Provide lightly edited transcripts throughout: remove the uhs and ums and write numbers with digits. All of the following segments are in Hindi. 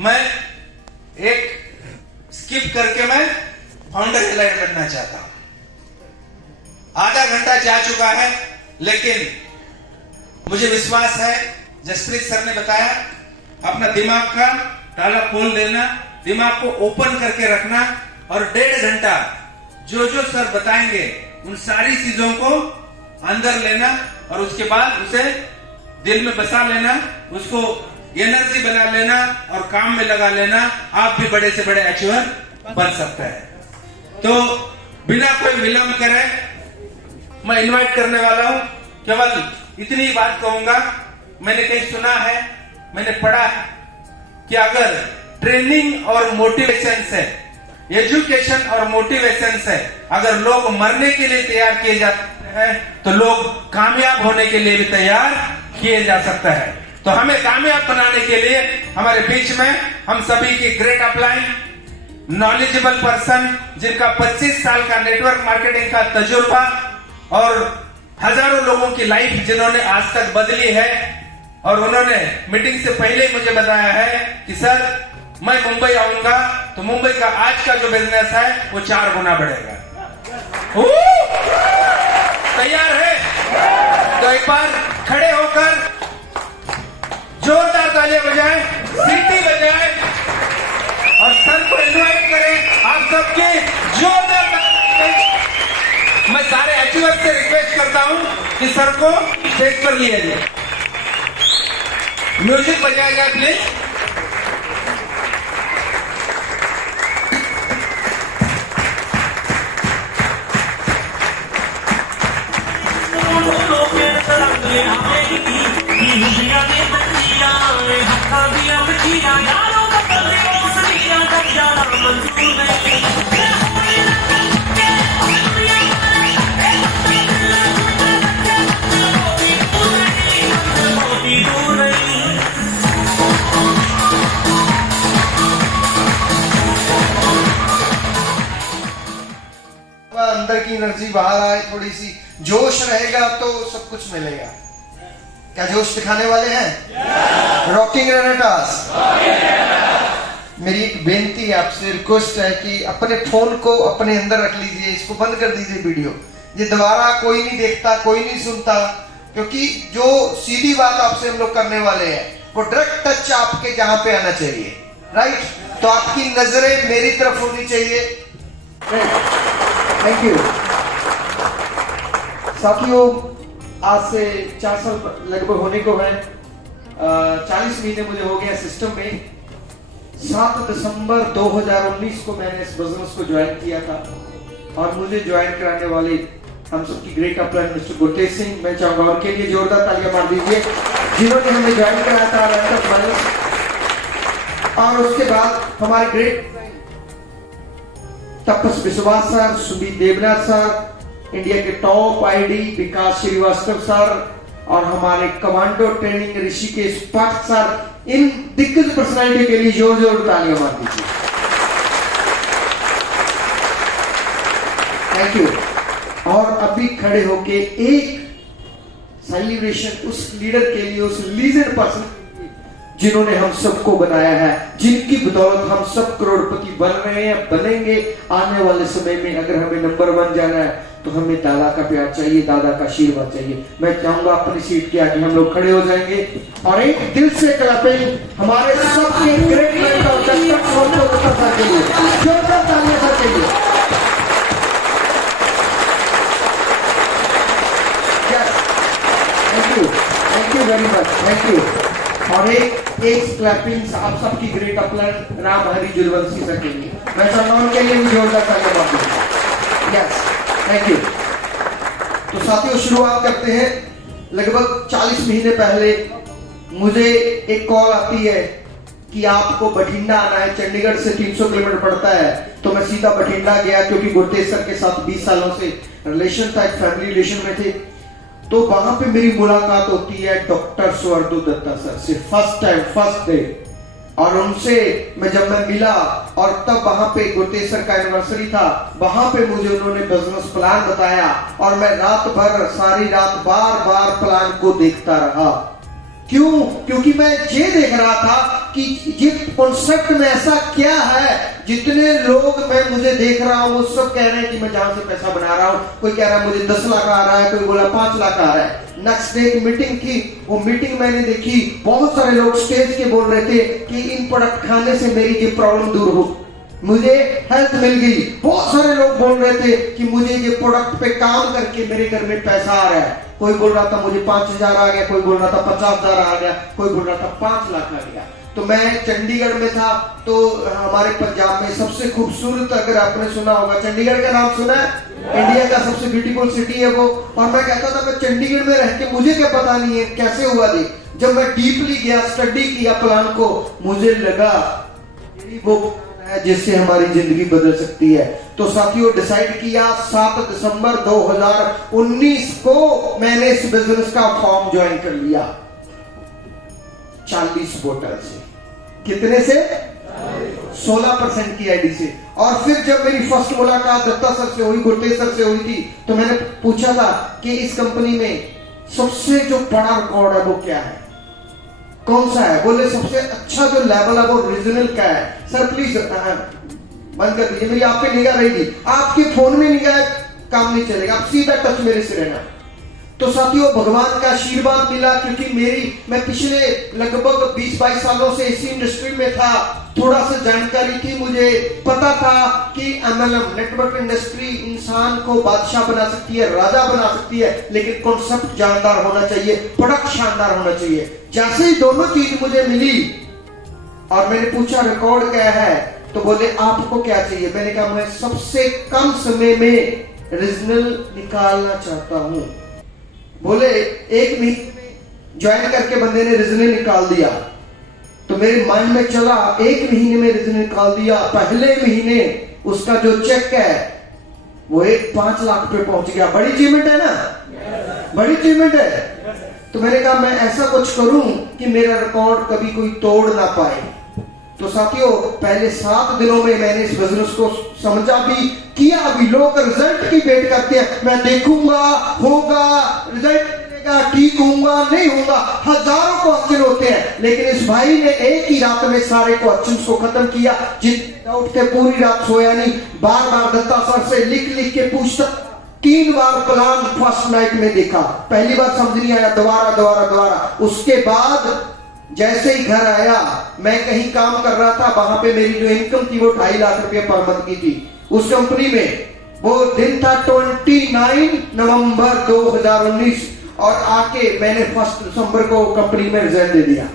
मैं एक स्किप करके मैं फाउंडर एलाइड बनना चाहता हूं। आधा घंटा जा चुका है, लेकिन मुझे विश्वास है, जसप्रीत सर ने बताया, अपना दिमाग का ताला खोल देना, दिमाग को ओपन करके रखना और 1.5 घंटा जो जो सर बताएंगे उन सारी चीजों को अंदर लेना और उसके बाद उसे दिल में बसा लेना, उसको एनर्जी बना लेना और काम में लगा लेना। आप भी बड़े से बड़े अचीवर बन सकते हैं। तो बिना कोई विलंब करे मैं इनवाइट करने वाला हूं। केवल इतनी ही बात कहूंगा, मैंने कहीं सुना है, मैंने पढ़ा है कि अगर ट्रेनिंग और मोटिवेशन से, एजुकेशन और मोटिवेशन से अगर लोग मरने के लिए तैयार किए जाते हैं तो लोग कामयाब होने के लिए भी तैयार किए जा सकता है। तो हमें कामयाब बनाने के लिए हमारे बीच में हम सभी की ग्रेट अपलाइन, नॉलेजेबल पर्सन जिनका 25 साल का नेटवर्क मार्केटिंग का तजुर्बा और हजारों लोगों की लाइफ जिन्होंने आज तक बदली है, और उन्होंने मीटिंग से पहले ही मुझे बताया है कि सर मैं मुंबई आऊंगा तो मुंबई का आज का जो बिजनेस है वो 4 गुना बढ़ेगा। तैयार है? तो एक बार खड़े होकर जोरदार तालियां बजाएं, सीटी बजाएं और सर को इनवाइट करें। आप सबके जोरदार तालियां। मैं सारे अचीवर से रिक्वेस्ट करता हूं कि सर को स्टेज पर लिया जाए। म्यूजिक बजाया जाए प्लीज। अंदर की एनर्जी बाहर आए, थोड़ी सी जोश रहेगा तो सब कुछ मिलेगा। क्या जोश दिखाने वाले हैं? रॉकिंग रेनेटास। मेरी एक बेनती है आपसे, रिक्वेस्ट है कि अपने फोन को अपने अंदर रख लीजिए, इसको बंद कर दीजिए वीडियो। ये दोबारा कोई नहीं देखता, कोई नहीं सुनता, क्योंकि जो सीधी बात आपसे हम लोग करने वाले हैं वो डायरेक्ट टच आपके जहां पे आना चाहिए। राइट? तो आपकी नजरें मेरी तरफ होनी चाहिए। थैंक यू साथियों। आज से 4 साल लगभग होने को है। 40 महीने मुझे हो गया सिस्टम में। 7 दिसंबर 2019 को मैंने इस बिजनेस को ज्वाइन किया था और मुझे ज्वाइन कराने वाले हम सबकी great upline mister Gurtej Singh, मैं चाहूंगा उनके लिए जोरदार तालियां मार दीजिए, जिन्होंने हमें ज्वाइन कराया था। और उसके बाद हमारे great Tapas Biswas sir, Subir Debnath sir, India के टॉप आईडी विकास श्रीवास्तव सर और हमारे कमांडो ट्रेनिंग ऋषिकेश पाठ सर, इन दिग्गज पर्सनालिटी के लिए जोर जोर तालियां मार दीजिए। Thank you. और अभी खड़े होके एक सेलिब्रेशन उस लीडर के लिए, उस लीजेंड पर्सन जिन्होंने हम सबको बनाया है, जिनकी बदौलत हम सब करोड़पति बन रहे हैं, बनेंगे आने वाले समय में। अगर हमें नंबर 1 जाना है तो हमें दादा का प्यार चाहिए, दादा का आशीर्वाद चाहिए। मैं चाहूंगा अपनी सीट के आगे हम लोग खड़े हो जाएंगे और एक दिल से क्लैपिंग हमारे सबके ग्रेट मेंटर सर के लिए, जोरदार तालियां सर के लिए। Thank you very much, thank you. और एक क्लैपिंग आप सबकी great upline Ram Hari Julwanshi sir के लिए, मैं सम्मान के लिए भी जोरदार तालियां मारता। Yes, thank you. तो साथियों शुरुआत करते हैं। लगभग 40 महीने पहले मुझे एक कॉल आती है कि आपको बठिंडा आना है, चंडीगढ़ से 300 किलोमीटर पड़ता है। तो मैं सीधा बठिंडा गया, क्योंकि गुरतेज सर के साथ 20 सालों से रिलेशन था, एक फैमिली रिलेशन में थे। तो वहां पे मेरी मुलाकात होती है डॉक्टर स्वर्दु दत्ता सर से, फर्स्ट टाइम, फर्स्ट डे। और उनसे जब मैं मिला, और तब वहां पे गुरतेज सर का एनिवर्सरी था, वहां पे मुझे उन्होंने बिजनेस प्लान बताया और मैं रात भर, सारी रात बार बार प्लान को देखता रहा। क्यों? क्योंकि मैं ये देख रहा था कि ये कॉन्सेप्ट में ऐसा क्या है, जितने लोग मैं मुझे देख रहा हूँ वो सब कह रहे हैं कि मैं जहां से पैसा बना रहा हूँ। कोई कह रहा है मुझे 10 लाख आ रहा है, कोई बोला 5 लाख आ रहा है। नेक्स्ट डे एक मीटिंग की, वो मीटिंग मैंने देखी, बहुत सारे लोग स्टेज के बोल रहे थे कि इन प्रोडक्ट खाने से मेरी ये प्रॉब्लम दूर हो, मुझे हेल्थ मिल गई। बहुत सारे लोग बोल रहे थे कि मुझे ये प्रोडक्ट पे काम करके मेरे घर में पैसा आ रहा है। कोई बोल रहा था मुझे 5,000 आ गया, कोई बोल रहा था 50,000 आ गया, कोई बोल रहा था 5 लाख आ गया। तो मैं चंडीगढ़ में था, तो हमारे पंजाब में सबसे खूबसूरत, अगर आपने सुना होगा, चंडीगढ़ का नाम सुना है, इंडिया का सबसे ब्यूटीफुल सिटी है वो। और मैं कहता था मैं चंडीगढ़ में रह के मुझे क्या पता नहीं है कैसे हुआ जी। जब मैं डीपली गया, स्टडी किया प्लान को, मुझे लगा वो है जिससे हमारी जिंदगी बदल सकती है। तो साथियों डिसाइड किया 7 दिसंबर 2019 को मैंने इस बिजनेस का फॉर्म ज्वाइन कर लिया 40 बोतल से। कितने से? 16% की आईडी से। और फिर जब मेरी फर्स्ट मुलाकात दत्ता सर से हुई, गुरतेज सर से हुई थी, तो मैंने पूछा था कि इस कंपनी में सबसे जो बड़ा रिकॉर्ड है वो क्या है, कौन सा है? बोले सबसे अच्छा जो लेवल है वो रीजनल का है। सर प्लीज बंद कर दीजिए, मेरी आप पे निगाह रहेगी, आपके फोन में निगाह काम नहीं चलेगा, आप सीधा टच मेरे से रहना। तो साथियों भगवान का आशीर्वाद मिला, क्योंकि मैं पिछले लगभग 20-22 सालों से इसी इंडस्ट्री में था, थोड़ा सा जानकारी थी, मुझे पता था कि MLM नेटवर्क इंडस्ट्री इंसान को बादशाह बना सकती है, राजा बना सकती है, लेकिन कॉन्सेप्ट जानदार होना चाहिए, प्रोडक्ट शानदार होना चाहिए। जैसे ही दोनों चीज मुझे मिली और मैंने पूछा रिकॉर्ड क्या है, तो बोले आपको क्या चाहिए? मैंने कहा मैं सबसे कम समय में रीजनल निकालना चाहता हूं। बोले 1 महीने में ज्वाइन करके बंदे ने रीजनल निकाल दिया। तो मेरे माइंड में चला 1 महीने में रीजनल निकाल दिया, पहले महीने उसका जो चेक है वो 5 लाख पे पहुंच गया। बड़ी अचीवमेंट है ना, बड़ी अचीवमेंट है। तो मैंने कहा मैं ऐसा कुछ करूं कि मेरा रिकॉर्ड कभी कोई तोड़ ना पाए। तो साथियों पहले 7 दिनों में मैंने इस बिजनेस को समझा भी, किया भी। लोग रिजल्ट की वेट करते हैं, मैं देखूंगा, होगा, रिजल्ट मिलेगा, ठीक होऊंगा, नहीं होगा, हजारों क्वेश्चन होते हैं। लेकिन इस भाई ने एक ही रात में सारे क्वेश्चन को खत्म किया। जितने डाउट थे पूरी रात सोया नहीं, बार बार दत्ता सर से लिख लिख के पूछता, 3 बार प्लान फर्स्ट नाइट में देखा, पहली बार समझ नहीं आया, दोबारा दोबारा दोबारा। उसके बाद जैसे ही घर आया, मैं कहीं काम कर रहा था, वहां पे मेरी जो इनकम थी वो 2.5 लाख रुपए पर मंथ की थी उस कंपनी में। वो दिन था 29 नवंबर 2019 और आके मैंने 1 दिसंबर को कंपनी में रिजाइन दे दिया।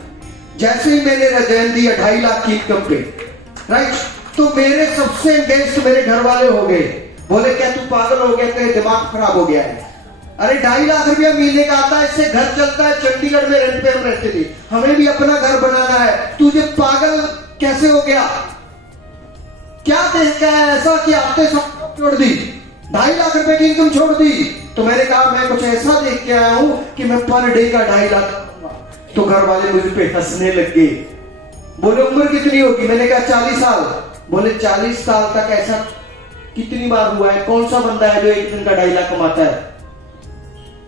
जैसे ही मैंने रिजाइन दिया 2.5 लाख की इनकम पे, राइट, तो मेरे सबसे अगेंस्ट मेरे घर वाले हो गए। बोले क्या तू पागल हो गया, तेरे दिमाग खराब हो गया है? अरे 2.5 लाख रुपया महीने का आता है, इससे घर चलता है। चंडीगढ़ में रेंट पे हम रहते थे, हमें भी अपना घर बनाना है, तुझे पागल कैसे हो गया? क्या देख के ऐसा कि आपने सब छोड़ दी, 2.5 लाख रुपए की इनकम छोड़ दी? तो मैंने कहा मैं कुछ ऐसा देख के आया हूं कि मैं पर डे का 2.5 लाख कमाऊंगा। तो घर वाले मुझ पे हंसने लग गए। बोले उम्र कितनी होगी? मैंने कहा 40 साल। बोले 40 साल तक ऐसा कितनी बार हुआ है? कौन सा बंदा है जो एक दिन का 2.5 लाख कमाता है?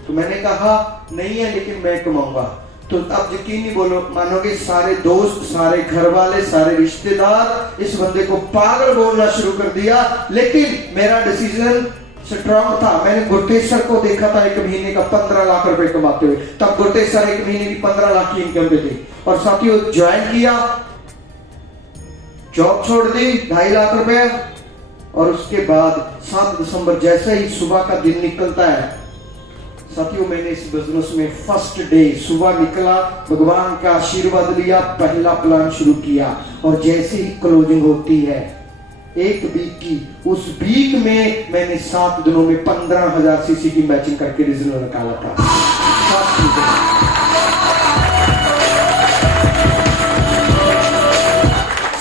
तो मैंने कहा नहीं है, लेकिन मैं कमाऊंगा। तो अब यकीन नहीं बोलो मानोगे, सारे दोस्त, सारे घर वाले, सारे रिश्तेदार इस बंदे को पागल बोलना शुरू कर दिया। लेकिन मेरा डिसीजन स्ट्रॉन्ग था। मैंने गुरतेज सर को देखा था 1 महीने का 15 लाख रुपए कमाते हुए, तब गुरतेज सर 1 महीने की 15 लाख की इनकम पे थे। और साथियों ज्वाइन किया, जॉब छोड़ दी, 2.5 लाख रुपए। और उसके बाद 7 दिसंबर जैसे ही सुबह का दिन निकलता है, साथियों मैंने इस बिजनेस में फर्स्ट डे सुबह निकला, भगवान का आशीर्वाद लिया, पहला प्लान शुरू किया। और जैसे ही क्लोजिंग होती है 1 वीक की, उस वीक में मैंने 7 दिनों में 15,000 सीसी की मैचिंग करके रिजल्ट निकाला था।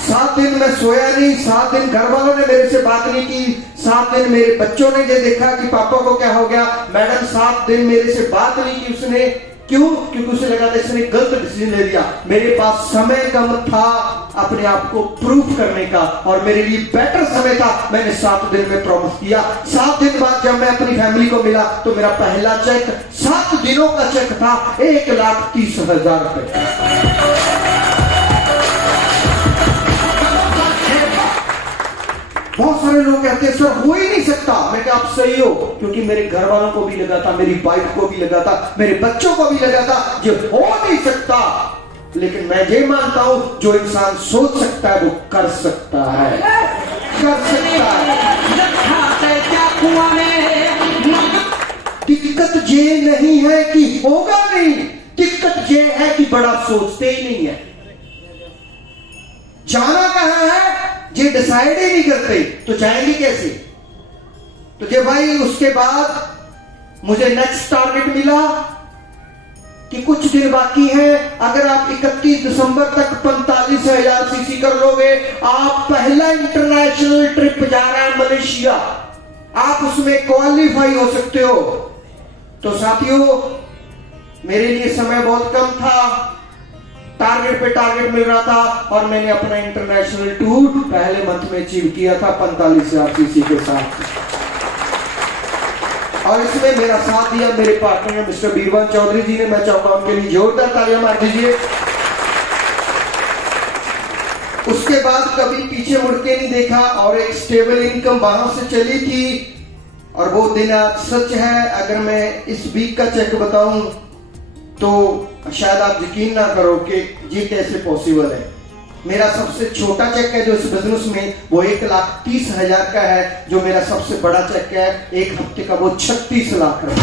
7 दिन मैं सोया नहीं, 7 दिन घर वालों ने मेरे से बात नहीं की, 7 दिन मेरे बच्चों ने ये देखा कि पापा को क्या हो गया। मैडम 7 दिन मेरे से बात नहीं की उसने। क्यों? क्योंकि उसे लगा था इसने गलत डिसीजन ले लिया। मेरे पास समय कम था अपने आप को प्रूफ करने का, और मेरे लिए बेटर समय था। मैंने 7 दिन में प्रॉमिस किया। 7 दिन बाद जब मैं अपनी फैमिली को मिला तो मेरा पहला चेक 7 दिनों का चेक था, 1,30,000 रुपए। बहुत सारे लोग कहते हैं सर हो ही नहीं सकता। मैं क्या आप सही हो, क्योंकि मेरे घर वालों को भी लगा था, मेरी वाइफ को भी लगा था, मेरे बच्चों को भी लगा था ये हो नहीं सकता। लेकिन मैं ये मानता हूं जो इंसान सोच सकता है वो कर सकता है, कर सकता है। दिक्कत ये नहीं है कि होगा नहीं, दिक्कत ये है कि बड़ा सोचते ही नहीं है। जाना कहां है ये डिसाइड ही नहीं करते, तो जाएंगे कैसे? तो जब भाई उसके बाद मुझे नेक्स्ट टारगेट मिला कि कुछ दिन बाकी है, अगर आप 31 दिसंबर तक 45,000 सीसी कर लोगे, आप पहला इंटरनेशनल ट्रिप जा रहे हैं मलेशिया, आप उसमें क्वालिफाई हो सकते हो। तो साथियों मेरे लिए समय बहुत कम था, टारगेट पे टारगेट मिल रहा था, और मैंने अपना इंटरनेशनल टूर पहले मंथ में अचीव किया था 45,000 सीसी के साथ। और इसमें मेरा साथ दिया मेरे पार्टनर मिस्टर बीरबल चौधरी जी ने। मैं चाहूंगा उनके लिए जोरदार तालियां मार दीजिए। उसके बाद कभी पीछे मुड़ के नहीं देखा, और एक स्टेबल इनकम वहां से चली थी, और वो दिन आज सच है। अगर मैं इस वीक का चेक बताऊं तो शायद आप यकीन ना करो कि ये कैसे पॉसिबल है। मेरा सबसे छोटा चेक है जो इस बिजनेस में वो 1,30,000 का है, जो मेरा सबसे बड़ा चेक है एक हफ्ते का वो 36 लाख रुपए।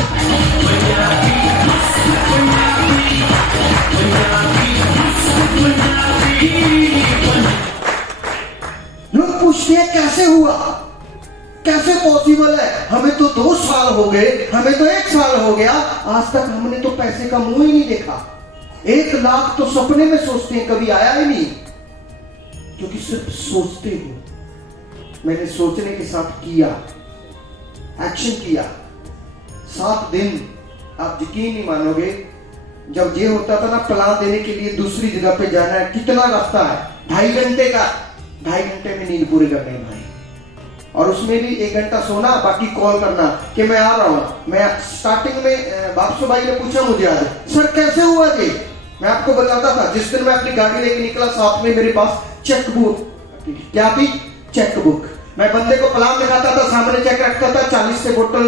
लोग पूछते हैं कैसे हुआ, कैसे पॉसिबल है? हमें तो 2 साल हो गए, हमें तो 1 साल हो गया, आज तक हमने तो पैसे का मुंह ही नहीं देखा। 1 लाख तो सपने में सोचते हैं, कभी आया ही नहीं, क्योंकि सिर्फ सोचते हो। मैंने सोचने के साथ किया, एक्शन किया। 7 दिन, आप यकीन नहीं मानोगे, जब ये होता था ना प्लान देने के लिए दूसरी जगह पे जाना है, कितना रास्ता है, 2.5 घंटे का, 2.5 घंटे में नींद पूरी करने भाई, और उसमें भी 1 घंटा सोना, बाकी कॉल करना कि मैं आ रहा हूं। मैं स्टार्टिंग में बापसो भाई ने पूछा मुझे आज सर कैसे हुआ जी, मैं आपको बताता था। जिस दिन मैं अपनी गाड़ी लेके निकला, साथ में मेरे पास चेक बुक, क्या थी? Cheque book. मैं बंदे को प्लान दिखाता था, सामने चेक रखता था, 40 से बोतल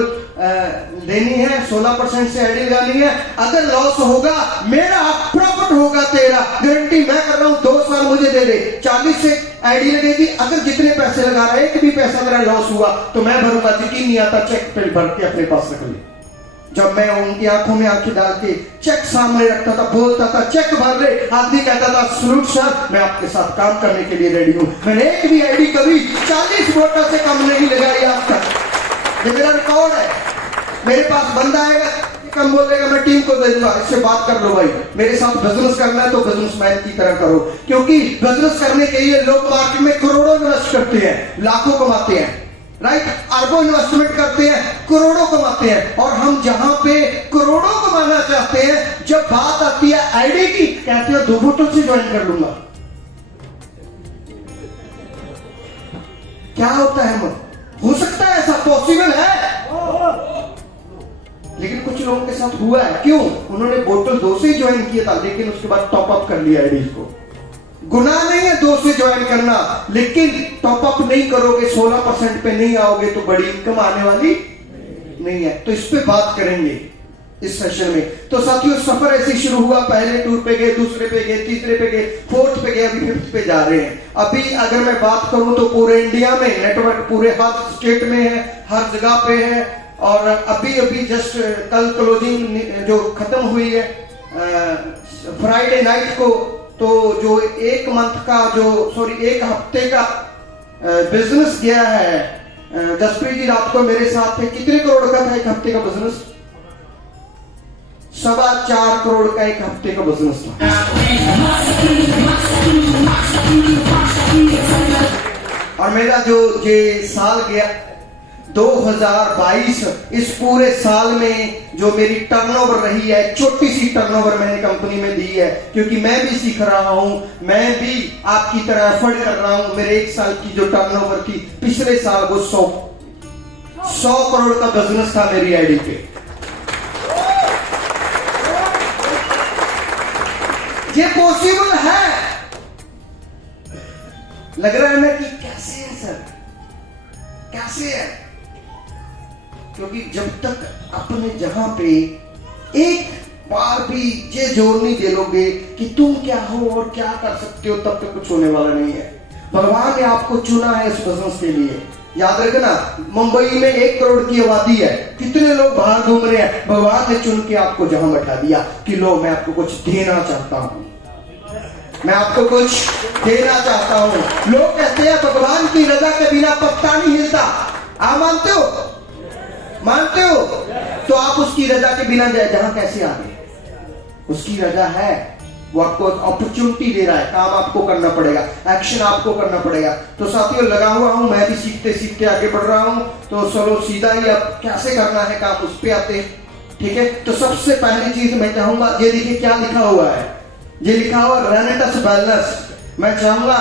लेनी है, 16% से एडी लगानी है, अगर लॉस होगा मेरा, प्रॉफिट होगा तेरा, गारंटी मैं कर रहा हूं, 2 साल मुझे दे दे, 40 से आईडी लगेगी, अगर जितने पैसे लगा रहे हैं, एक भी पैसा मेरा लॉस हुआ तो मैं भरूंगा। यकीन नहीं आता, चेक पे भर के अपने पास रख ले। जब मैं उनकी आंखों में आंखें डाल के चेक सामने रखता था, बोलता था चेक भर ले, आदमी कहता था सलूट सर, मैं आपके साथ काम करने के लिए रेडी हूं। मैंने एक भी आईडी कभी 40 बोतल से कम नहीं लगाई आज तक, ये मेरा रिकॉर्ड है। मेरे पास बंदा आएगा, कम बोलेगा, मैं टीम को दे दूंगा, इससे बात कर लो भाई, मेरे साथ बिजनेस करना है तो बिजनेसमैन की तरह करो, क्योंकि बिजनेस करने के लिए लोग मार्केट में करोड़ों इन्वेस्ट करते हैं, लाखों कमाते हैं, राइट, अरबों इन्वेस्टमेंट करते हैं, करोड़ों कमाते हैं, और हम जहां पे करोड़ों कमाना चाहते हैं, जब बात आती है आईडी की, कहते हैं 2 बोतल से ज्वाइन कर लूंगा। क्या होता है? हो सकता है ऐसा, पॉसिबल है, लेकिन कुछ लोगों के साथ हुआ है। क्यों? उन्होंने बोतल 2 से ज्वाइन किया था, लेकिन उसके बाद टॉप अप कर लिया आईडी को। गुनाह नहीं है 2 से ज्वाइन करना, लेकिन टॉप अप नहीं करोगे, 16% पे नहीं आओगे तो बड़ी इनकम आने वाली नहीं है। तो इस पे बात करेंगे इस सेशन में। तो साथियों सफर ऐसे शुरू हुआ, पहले टूर पे गए, दूसरे पे गए, तीसरे पे गए, 4th पे गए, अभी 5th पे जा रहे हैं। अभी अगर मैं बात करूं तो पूरे इंडिया में नेटवर्क पूरे हर स्टेट में है, हर जगह पे है, और अभी जस्ट कल क्लोजिंग जो खत्म हुई है फ्राइडे नाइट को, तो जो 1 मंथ का एक हफ्ते का बिजनेस गया है, जसप्रीत जी रात को मेरे साथ थे, कितने करोड़ का था 1 हफ्ते का बिजनेस? 4.25 करोड़ का 1 हफ्ते का बिजनेस था। और मेरा जो ये साल गया 2022, इस पूरे साल में जो मेरी टर्नओवर रही है, छोटी सी टर्नओवर मैंने कंपनी में दी है, क्योंकि मैं भी सीख रहा हूं, मैं भी आपकी तरह एफर्ट कर रहा हूं। मेरे 1 साल की जो टर्नओवर थी पिछले साल वो 100 करोड़ का बिजनेस था मेरी आईडी पे। ये पॉसिबल है। लग रहा है ना कि कैसे है सर, कैसे है? क्योंकि जब तक अपने जहां पे एक बार भी ये जोर नहीं दे लोगे कि तुम क्या हो और क्या कर सकते हो, तब तक कुछ होने वाला नहीं है। भगवान ने आपको चुना है इस बिजनेस के लिए। याद रखना, मुंबई में 1 करोड़ की आबादी है, कितने लोग बाहर घूम रहे हैं। भगवान ने चुन के आपको जहां बैठा दिया कि लो मैं आपको कुछ देना चाहता हूं, मैं आपको कुछ देना चाहता हूं। लोग कहते हैं भगवान की रजा के बिना पत्ता नहीं हिलता। आप मानते हो? मानते हो? तो आप उसकी रजा के बिना जहां कैसे आ गए? उसकी रजा है, वो आपको अपॉर्चुनिटी दे रहा है, काम आपको करना पड़ेगा, एक्शन आपको करना पड़ेगा। तो साथियों लगा हुआ हूं, मैं भी सीखते सीखते आगे बढ़ रहा हूं। तो चलो सीधा ही अब कैसे करना है काम उस पे आते, ठीक है। तो सबसे पहली चीज मैं चाहूंगा, ये देखिए क्या लिखा हुआ है, ये लिखा हुआ रेनेटस वेलनेस। मैं चाहूंगा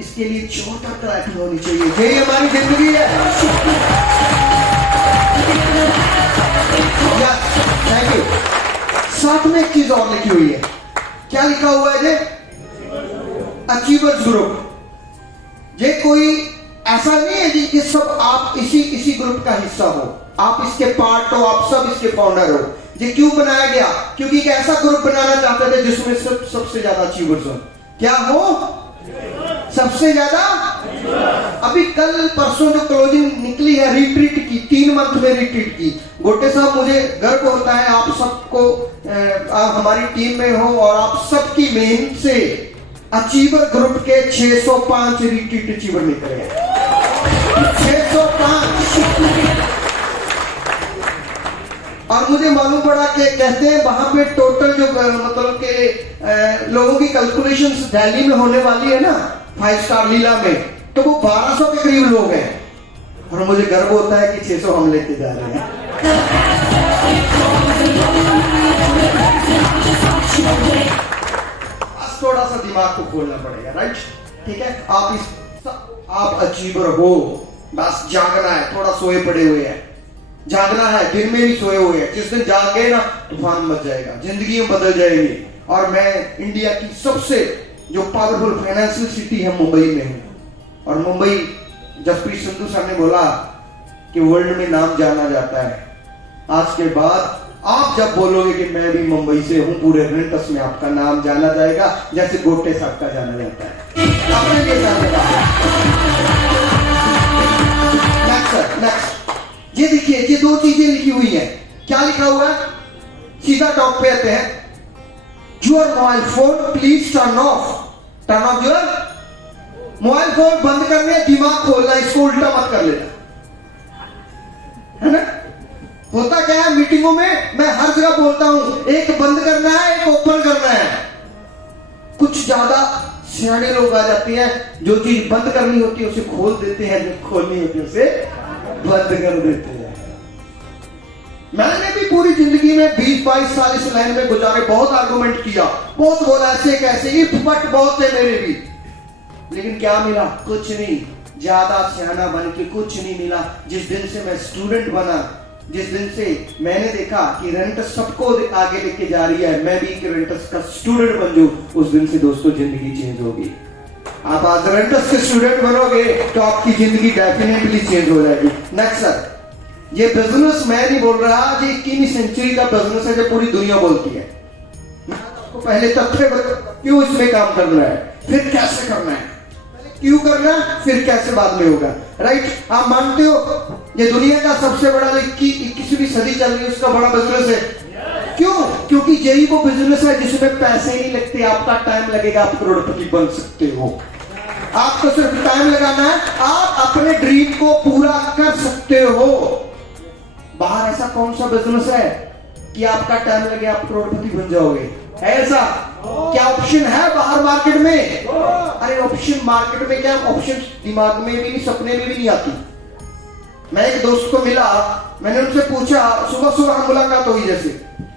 इसके लिए छोटा क्लैपिंग होनी चाहिए। यही हमारी जिंदगी है। Thank you. साथ में एक चीज और लिखी हुई है, क्या लिखा हुआ है? Achievers group. ये कोई ऐसा नहीं है कि सब आप इसी ग्रुप का हिस्सा हो, आप इसके पार्ट हो, आप सब इसके फाउंडर हो। ये क्यों बनाया गया? क्योंकि एक ऐसा ग्रुप बनाना चाहते थे जिसमें सबसे ज्यादा अचीवर्स हो। क्या हो? सबसे ज्यादा। अभी कल परसों जो क्लोजिंग निकली है रिट्रीट की, 3 मंथ में रिट्रीट की, गोटे साहब मुझे गर्व होता है आप सबको, आप हमारी टीम में हो और आप सबकी मेहनत से अचीवर ग्रुप के 605 रिट्रीट अचीवर निकले। 605। और मुझे मालूम पड़ा कि कहते हैं वहां पे टोटल जो मतलब के लोगों की कैलकुलेशंस दिल्ली में होने वाली है ना 5 स्टार लीला में, तो वो 1200 के करीब लोग हैं। और मुझे गर्व होता है कि 600 हम लेके जा रहे हैं। बस थोड़ा सा दिमाग को खोलना पड़ेगा, राइट? ठीक है, आप अचीवर हो, बस जागना है। थोड़ा सोए पड़े हुए हैं, जागना है, दिन में भी सोए हुए हैं। जिस दिन जाग गए ना, तूफान मच जाएगा, जिंदगी बदल जाएगी। और मैं इंडिया की सबसे जो पावरफुल फाइनेंशियल सिटी है मुंबई में हूं। और मुंबई, जसप्रीत संधू सर ने बोला कि वर्ल्ड में नाम जाना जाता है। आज के बाद आप जब बोलोगे कि मैं भी मुंबई से हूं, पूरे रेंटस में आपका नाम जाना जाएगा, जैसे गोटे साहब का जाना जाता है। अपने लिए नेक्स्ट ये देखिए, ये 2 चीजें लिखी हुई हैं। क्या लिखा हुआ है? सीधा टॉप पे आते हैं, your mobile phone please turn off your mobile phone. बंद करने, दिमाग खोलना, इसको उल्टा मत कर लेना, है ना? होता क्या है मीटिंगों में, मैं हर जगह बोलता हूं, एक बंद करना है, एक ओपन करना है। कुछ ज्यादा सियाने लोग आ जाते हैं, जो चीज बंद करनी होती है उसे खोल देते हैं, जो खोलनी होती है उसे बंद कर देते हैं। मैंने भी पूरी जिंदगी में 20-22 साल इस लाइन में गुजारे, बहुत आर्गुमेंट किया, बहुत बोला ऐसे कैसे, इफ बट बहुत थे मेरे भी, लेकिन क्या मिला? कुछ नहीं। ज्यादा सियाना बन के कुछ नहीं मिला। जिस दिन से मैं स्टूडेंट बना, जिस दिन से मैंने देखा कि रेंटस सबको आगे लेके जा रही है, मैं भी रेंटस का स्टूडेंट बन जाऊं, उस दिन से दोस्तों जिंदगी चेंज होगी। आप आज रेंटस के स्टूडेंट बनोगे तो आपकी जिंदगी डेफिनेटली चेंज हो जाएगी। नेक्स्ट सर, ये बिजनेस मैं नहीं बोल रहा, ये 21वीं सेंचुरी का बिजनेस है जो पूरी दुनिया बोलती है। मैं आपको पहले तथ्य बता क्यों इसमें काम करना है, फिर कैसे करना है। क्यों करना, फिर कैसे बाद में होगा, राइट? आप मानते हो ये दुनिया का सबसे बड़ा 21वीं सदी चल रही है, उसका बड़ा बिजनेस है। क्यों? क्योंकि यही वो बिजनेस है जिसमें पैसे नहीं लगते, आपका टाइम लगेगा, आप करोड़पति बन सकते हो। आपको सिर्फ टाइम लगाना है, आप अपने ड्रीम को पूरा कर सकते हो। बाहर ऐसा कौन सा बिजनेस है कि आपका टाइम लगे आप करोड़पति बन जाओगे? ऐसा क्या ऑप्शन है बाहर मार्केट में? अरे ऑप्शन मार्केट में क्या, ऑप्शन दिमाग में भी नहीं, सपने में भी नहीं आती। मैं एक दोस्त को मिला, मैंने उनसे पूछा, सुबह सुबह मुलाकात हुई जैसे,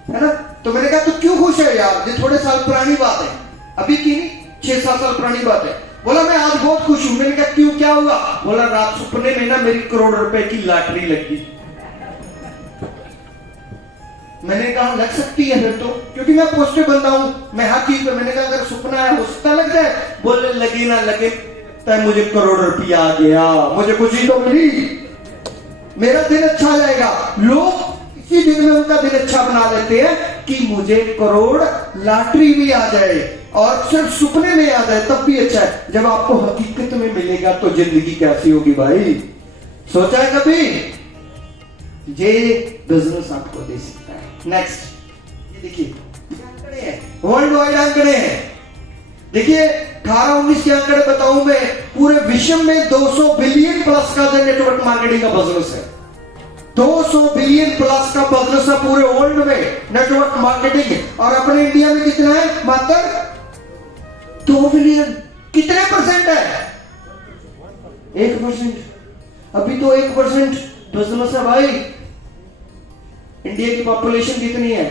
है ना? तो मैंने कहा तू क्यों खुश है यार? ये थोड़े साल पुरानी बात है, अभी की नहीं, 6-7 साल पुरानी बात है। बोला मैं आज बहुत खुश हूं। मैंने कहा क्यों, क्या हुआ? बोला रात सपने में ना मेरी करोड़ रुपए की लॉटरी लगी। मैंने कहा लग सकती है फिर तो, क्योंकि मैं पॉजिटिव बंदा हूं, मैं हर चीज पे। मैंने कहा अगर सपना है हो सकता लग जाए। बोले लगे ना लगे, तब मुझे करोड़ रुपया आ गया, मुझे खुशी तो मिली। मेरा दिन अच्छा जाएगा। लोग इसी दिन में उनका दिन अच्छा बना लेते हैं कि मुझे करोड़ लॉटरी भी आ जाए, और सिर्फ सपने में आ जाए तब भी अच्छा है। जब आपको हकीकत में मिलेगा तो जिंदगी कैसी होगी भाई, सोचा है कभी? ये बिजनेस आपको दे सकता है। नेक्स्ट, ये देखिए आंकड़े हैं, वर्ल्ड वाइड आंकड़े हैं। देखिए 18-19 के आंकड़े बताऊं मैं, पूरे विश्व में 200 बिलियन प्लस का नेटवर्क मार्केटिंग का बिजनेस है। 200 बिलियन प्लस का बिजनेस है पूरे वर्ल्ड में नेटवर्क मार्केटिंग। और अपने इंडिया में कितना है? मात्र 2 बिलियन। कितने परसेंट है? 1%। अभी तो 1% बिजनेस है भाई। इंडिया की पॉपुलेशन कितनी है?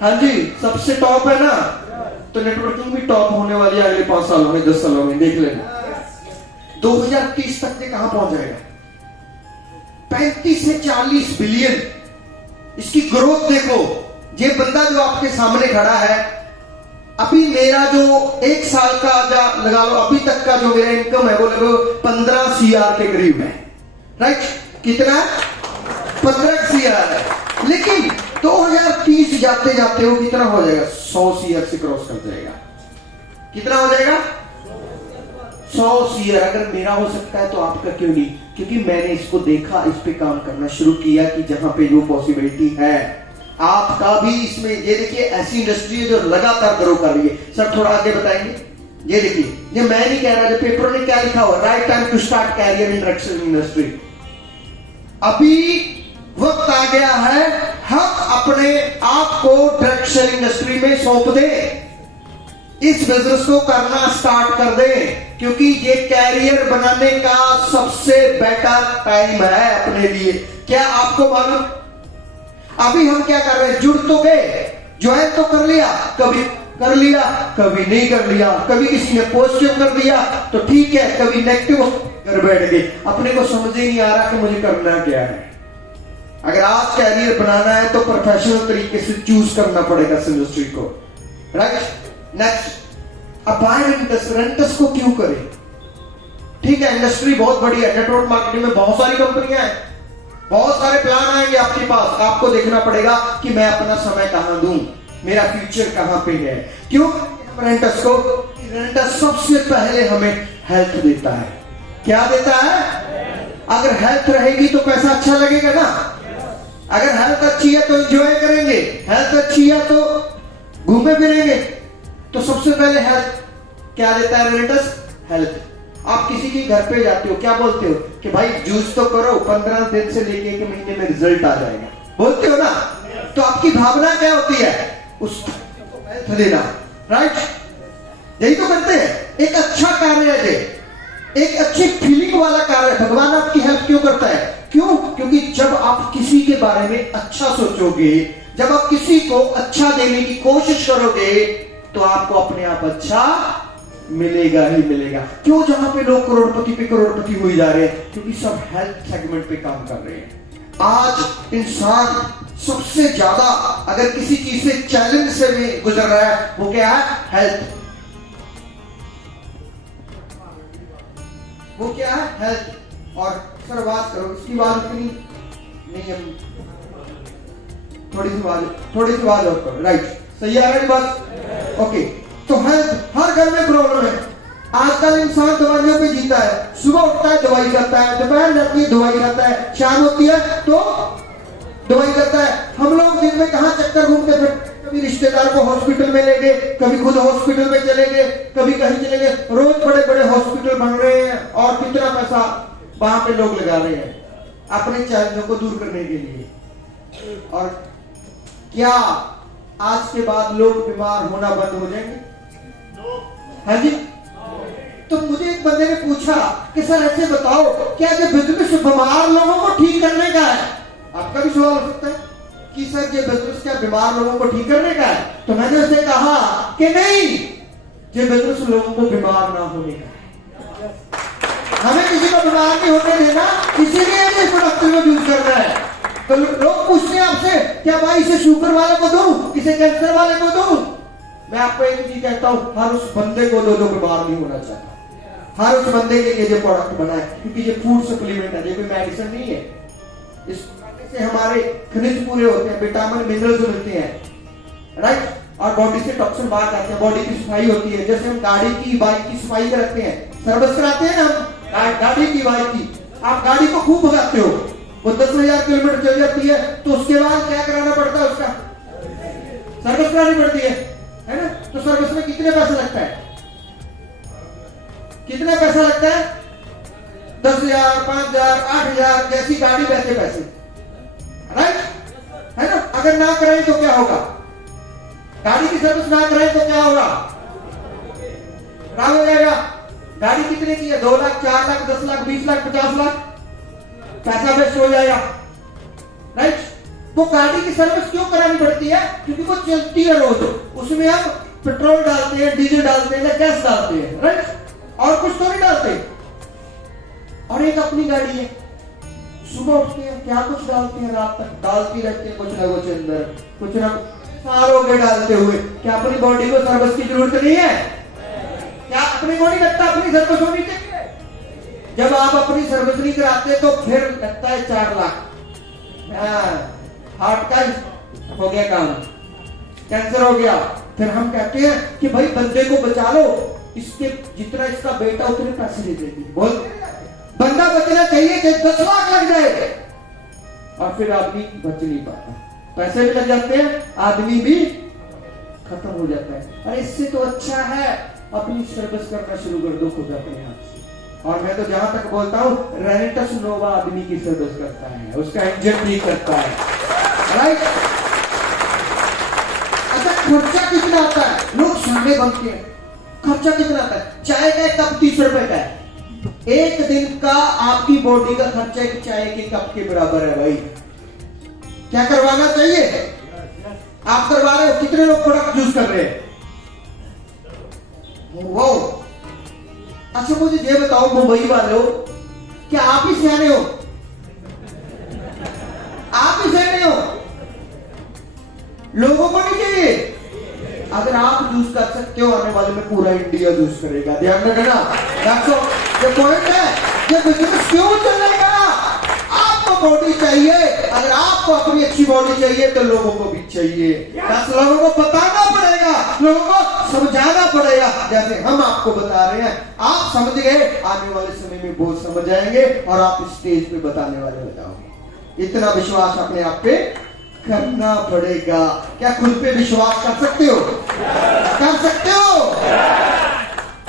हाँ जी, सबसे टॉप है ना, तो नेटवर्किंग भी टॉप होने वाली है अगले 5 सालों में, 10 सालों में। देख लेना 2030 तक ये कहां पहुंच जाएगा? 35 से 40 बिलियन इसकी ग्रोथ देखो। ये बंदा जो आपके सामने खड़ा है, अभी मेरा जो 1 साल का लगा लो, अभी तक का जो मेरा इनकम है वो लगभग 15 CR के करीब है। राइट? कितना? 15 CR है। लेकिन 2030 जाते जाते वो कितना हो जाएगा? 100 CR से क्रॉस कर जाएगा। कितना हो जाएगा? 100 CR। अगर मेरा हो सकता है तो आपका क्यों नहीं? क्योंकि मैंने इसको देखा, इस पे काम करना शुरू किया कि जहां पे जो पॉसिबिलिटी है आपका भी इसमें। ये देखिए ऐसी इंडस्ट्री है जो लगातार ग्रो कर रही है। सर थोड़ा आगे बताएंगे। ये देखिए, ये मैं नहीं कह रहा, जो पेपर में क्या लिखा हुआ, right time to start career in drugs industry. अभी वक्त आ गया है, हम अपने आप को ड्रग्स इंडस्ट्री में सौंप दे, इस बिजनेस को करना स्टार्ट कर दे, क्योंकि ये कैरियर बनाने का सबसे बेटर टाइम है अपने लिए। क्या आपको मालूम? अभी हम क्या कर रहे हैं? जुड़ तो गए, ज्वाइन तो कर लिया, कभी कर लिया, कभी नहीं कर लिया, कभी किसी ने पॉजिटिव कर दिया तो ठीक है, कभी नेगेटिव कर बैठ गए। अपने को समझ ही नहीं आ रहा कि मुझे करना क्या है। अगर आज कैरियर बनाना है तो प्रोफेशनल तरीके से चूज करना पड़ेगा इस इंडस्ट्री को। राइट? नेक्स्ट, अब रेंटस को क्यों करें? ठीक है, इंडस्ट्री बहुत बड़ी है, नेटवर्क मार्केटिंग में बहुत सारी कंपनियां हैं, बहुत सारे प्लान आएंगे आपके पास। आपको देखना पड़ेगा कि मैं अपना समय कहां दूं, मेरा फ्यूचर कहां पे है। क्यों रेंटस को? रेंटस सबसे पहले हमें हेल्थ देता है। क्या देता है? अगर हेल्थ रहेगी तो पैसा अच्छा लगेगा ना। अगर हेल्थ अच्छी है तो एंजॉय करेंगे, हेल्थ अच्छी है तो घूमे फिरेंगे। तो सबसे पहले हेल्थ क्या देता है रेंटस? हेल्थ। आप किसी के घर पे जाते हो, क्या बोलते हो कि भाई जूस तो करो, 15 दिन से लेके 1 महीने में रिजल्ट आ जाएगा, बोलते हो ना। तो आपकी भावना क्या होती है? उसको हेल्थ देना। राइट? यही तो करते हैं। एक अच्छा कार्य है, एक अच्छी फीलिंग वाला कार्य। भगवान आपकी हेल्प क्यों करता है? क्यों? क्योंकि जब आप किसी के बारे में अच्छा सोचोगे, जब आप किसी को अच्छा देने की कोशिश करोगे तो आपको अपने आप अच्छा मिलेगा ही मिलेगा। क्यों? जहां पे लोग करोड़पति पे करोड़पति हुए जा रहे हैं, क्योंकि सब हेल्थ सेगमेंट पे काम कर रहे हैं। आज इंसान सबसे ज्यादा अगर किसी चीज से चैलेंज से भी गुजर रहा है, वो क्या है? हेल्थ। वो क्या है? हेल्थ। और सर बात करो, इसकी बात इतनी नहीं, हम थोड़ी सी बात और करो। राइट? सही है मेरी बात? ओके। तो हेल्थ हर घर में प्रॉब्लम है। आजकल इंसान दवाइयों पे जीता है। सुबह उठता है दवाई करता है, दोपहर जाती है दवाई खाता है, शाम होती है तो दवाई करता है। हम लोग दिन में कहां चक्कर घूमते फिर, कभी रिश्तेदार को हॉस्पिटल में ले गए, कभी खुद हॉस्पिटल में चले गए, कभी कहीं चले गए। रोज बड़े बड़े हॉस्पिटल बन रहे हैं और कितना पैसा वहां पे लोग लगा रहे हैं अपने चैलेंजों को दूर करने के लिए। और क्या आज के बाद लोग बीमार होना बंद हो जाएंगे? हाँ जी। तो मुझे एक बंदे ने पूछा कि सर ऐसे बताओ, क्या ये बिजनेस बीमार लोगों को ठीक करने का है? आपका भी सवाल हो सकता है कि सर ये बिजनेस क्या बीमार लोगों को ठीक करने का है? तो मैंने उसे कहा कि नहीं, ये बिजनेस लोगों को बीमार ना होने का है। हमें किसी को बीमार नहीं होने देना, इसीलिए इस प्रोडक्ट को यूज करना है। तो लोग पूछते हैं आपसे, क्या भाई इसे शुगर वाले को दूं, इसे कैंसर वाले को दूं? मैं आपको एक चीज कहता हूं, हर उस बंदे को दो जो बीमार नहीं होना चाहता। हर उस बंदे के लिए जो प्रोडक्ट बना है, क्योंकि ये फूड सप्लीमेंट है, ये कोई मेडिसिन नहीं है। इसको खाने से हमारे खनिज पूरे होते हैं, विटामिन मिनरल्स मिलते हैं, राइट, और बॉडी से टॉक्सिन बाहर जाते हैं, बॉडी की सफाई होती है। जैसे हम गाड़ी की बाइक की सफाई करते हैं, सर्विस कराते हैं ना हम गाड़ी की बाइक की, आप गाड़ी को खूब भगाते हो, वो 10,000 किलोमीटर चल जाती है, तो उसके बाद क्या कराना पड़ता है, उसका सर्विस करानी पड़ती है ना। तो सर्विस में कितने पैसे लगता है, कितने पैसा लगता है, 10,000, 5,000, 8,000, जैसी गाड़ी वैसे पैसे, राइट, है ना। अगर ना कराएं तो क्या होगा, गाड़ी की सर्विस ना कराएं तो क्या होगा, खराब हो जाएगा। गाड़ी कितने की है, 2 लाख, 4 लाख, 10 लाख, 20 लाख, 50 लाख, पैसा वेस्ट हो जाएगा, राइट। वो गाड़ी की सर्विस क्यों करानी पड़ती है, क्योंकि वो चलती है रोज, उसमें हम पेट्रोल डालते हैं, डीजल डालते हैं, गैस डालते हैं, राइट, और कुछ तो नहीं डालते। और एक अपनी गाड़ी है, सुबह उठते हैं क्या कुछ डालते हैं, रात तक डालती रहते हैं कुछ ना कुछ अंदर, कुछ ना सालों के डालते हुए। क्या अपनी बॉडी को सर्विस की जरूरत नहीं है, क्या अपनी बॉडी लगता अपनी सर्विस होनी चाहिए। जब आप अपनी सर्विस नहीं कराते तो फिर लगता है 4 लाख, हार्ट का हो गया काम, कैंसर हो गया। फिर हम कहते हैं कि भाई बंदे को बचा लो, इसके जितना इसका बेटा उतने पैसे दे देगी, बोल बंदा बचना चाहिए कि 10 लाख लग जाए, और फिर आदमी बच नहीं पाता, पैसे भी लग जाते हैं, आदमी भी खत्म हो जाता है। और इससे तो अच्छा है अपनी सर्विस करना शुरू कर दो खुद अपने हाथ से। और मैं तो जहां तक बोलता हूं, रेनेटस नोवा आदमी की सर्विस करता है, उसका इंजन ठीक करता है, राइट। अच्छा, खर्चा कितना आता है, लोग सामने बनते हैं, खर्चा कितना आता है, चाय का एक कप 30 रुपए का है, एक दिन का आपकी बॉडी का खर्चा एक चाय के कप के बराबर है भाई। क्या करवाना चाहिए, आप करवा रहे हो, कितने लोग प्रोडक्ट यूज कर रहे हैं, वो। अच्छा मुझे ये बताओ मुंबई वाले हो, क्या आप ही सियाने हो, आप ही सियाने हो, लोगों को नहीं चाहिए। अगर आप यूज कर सकते हो, आने वाले में पूरा इंडिया यूज करेगा, ध्यान रखना। ये पॉइंट है, ये बिजनेस क्यों चलेगा, आपको बॉडी चाहिए, अगर आपको अपनी अच्छी बॉडी चाहिए तो लोगों को भी चाहिए, 10 लोगों को बताना पड़ेगा, लोगों को समझाना पड़ेगा, जैसे हम आपको बता रहे हैं, आप समझ गए, आने वाले समय में बहुत समझ जाएंगे और आप स्टेज पे बताने वाले हो जाओगे। इतना विश्वास अपने आप पे करना पड़ेगा। क्या खुद पे विश्वास कर सकते हो, कर सकते हो।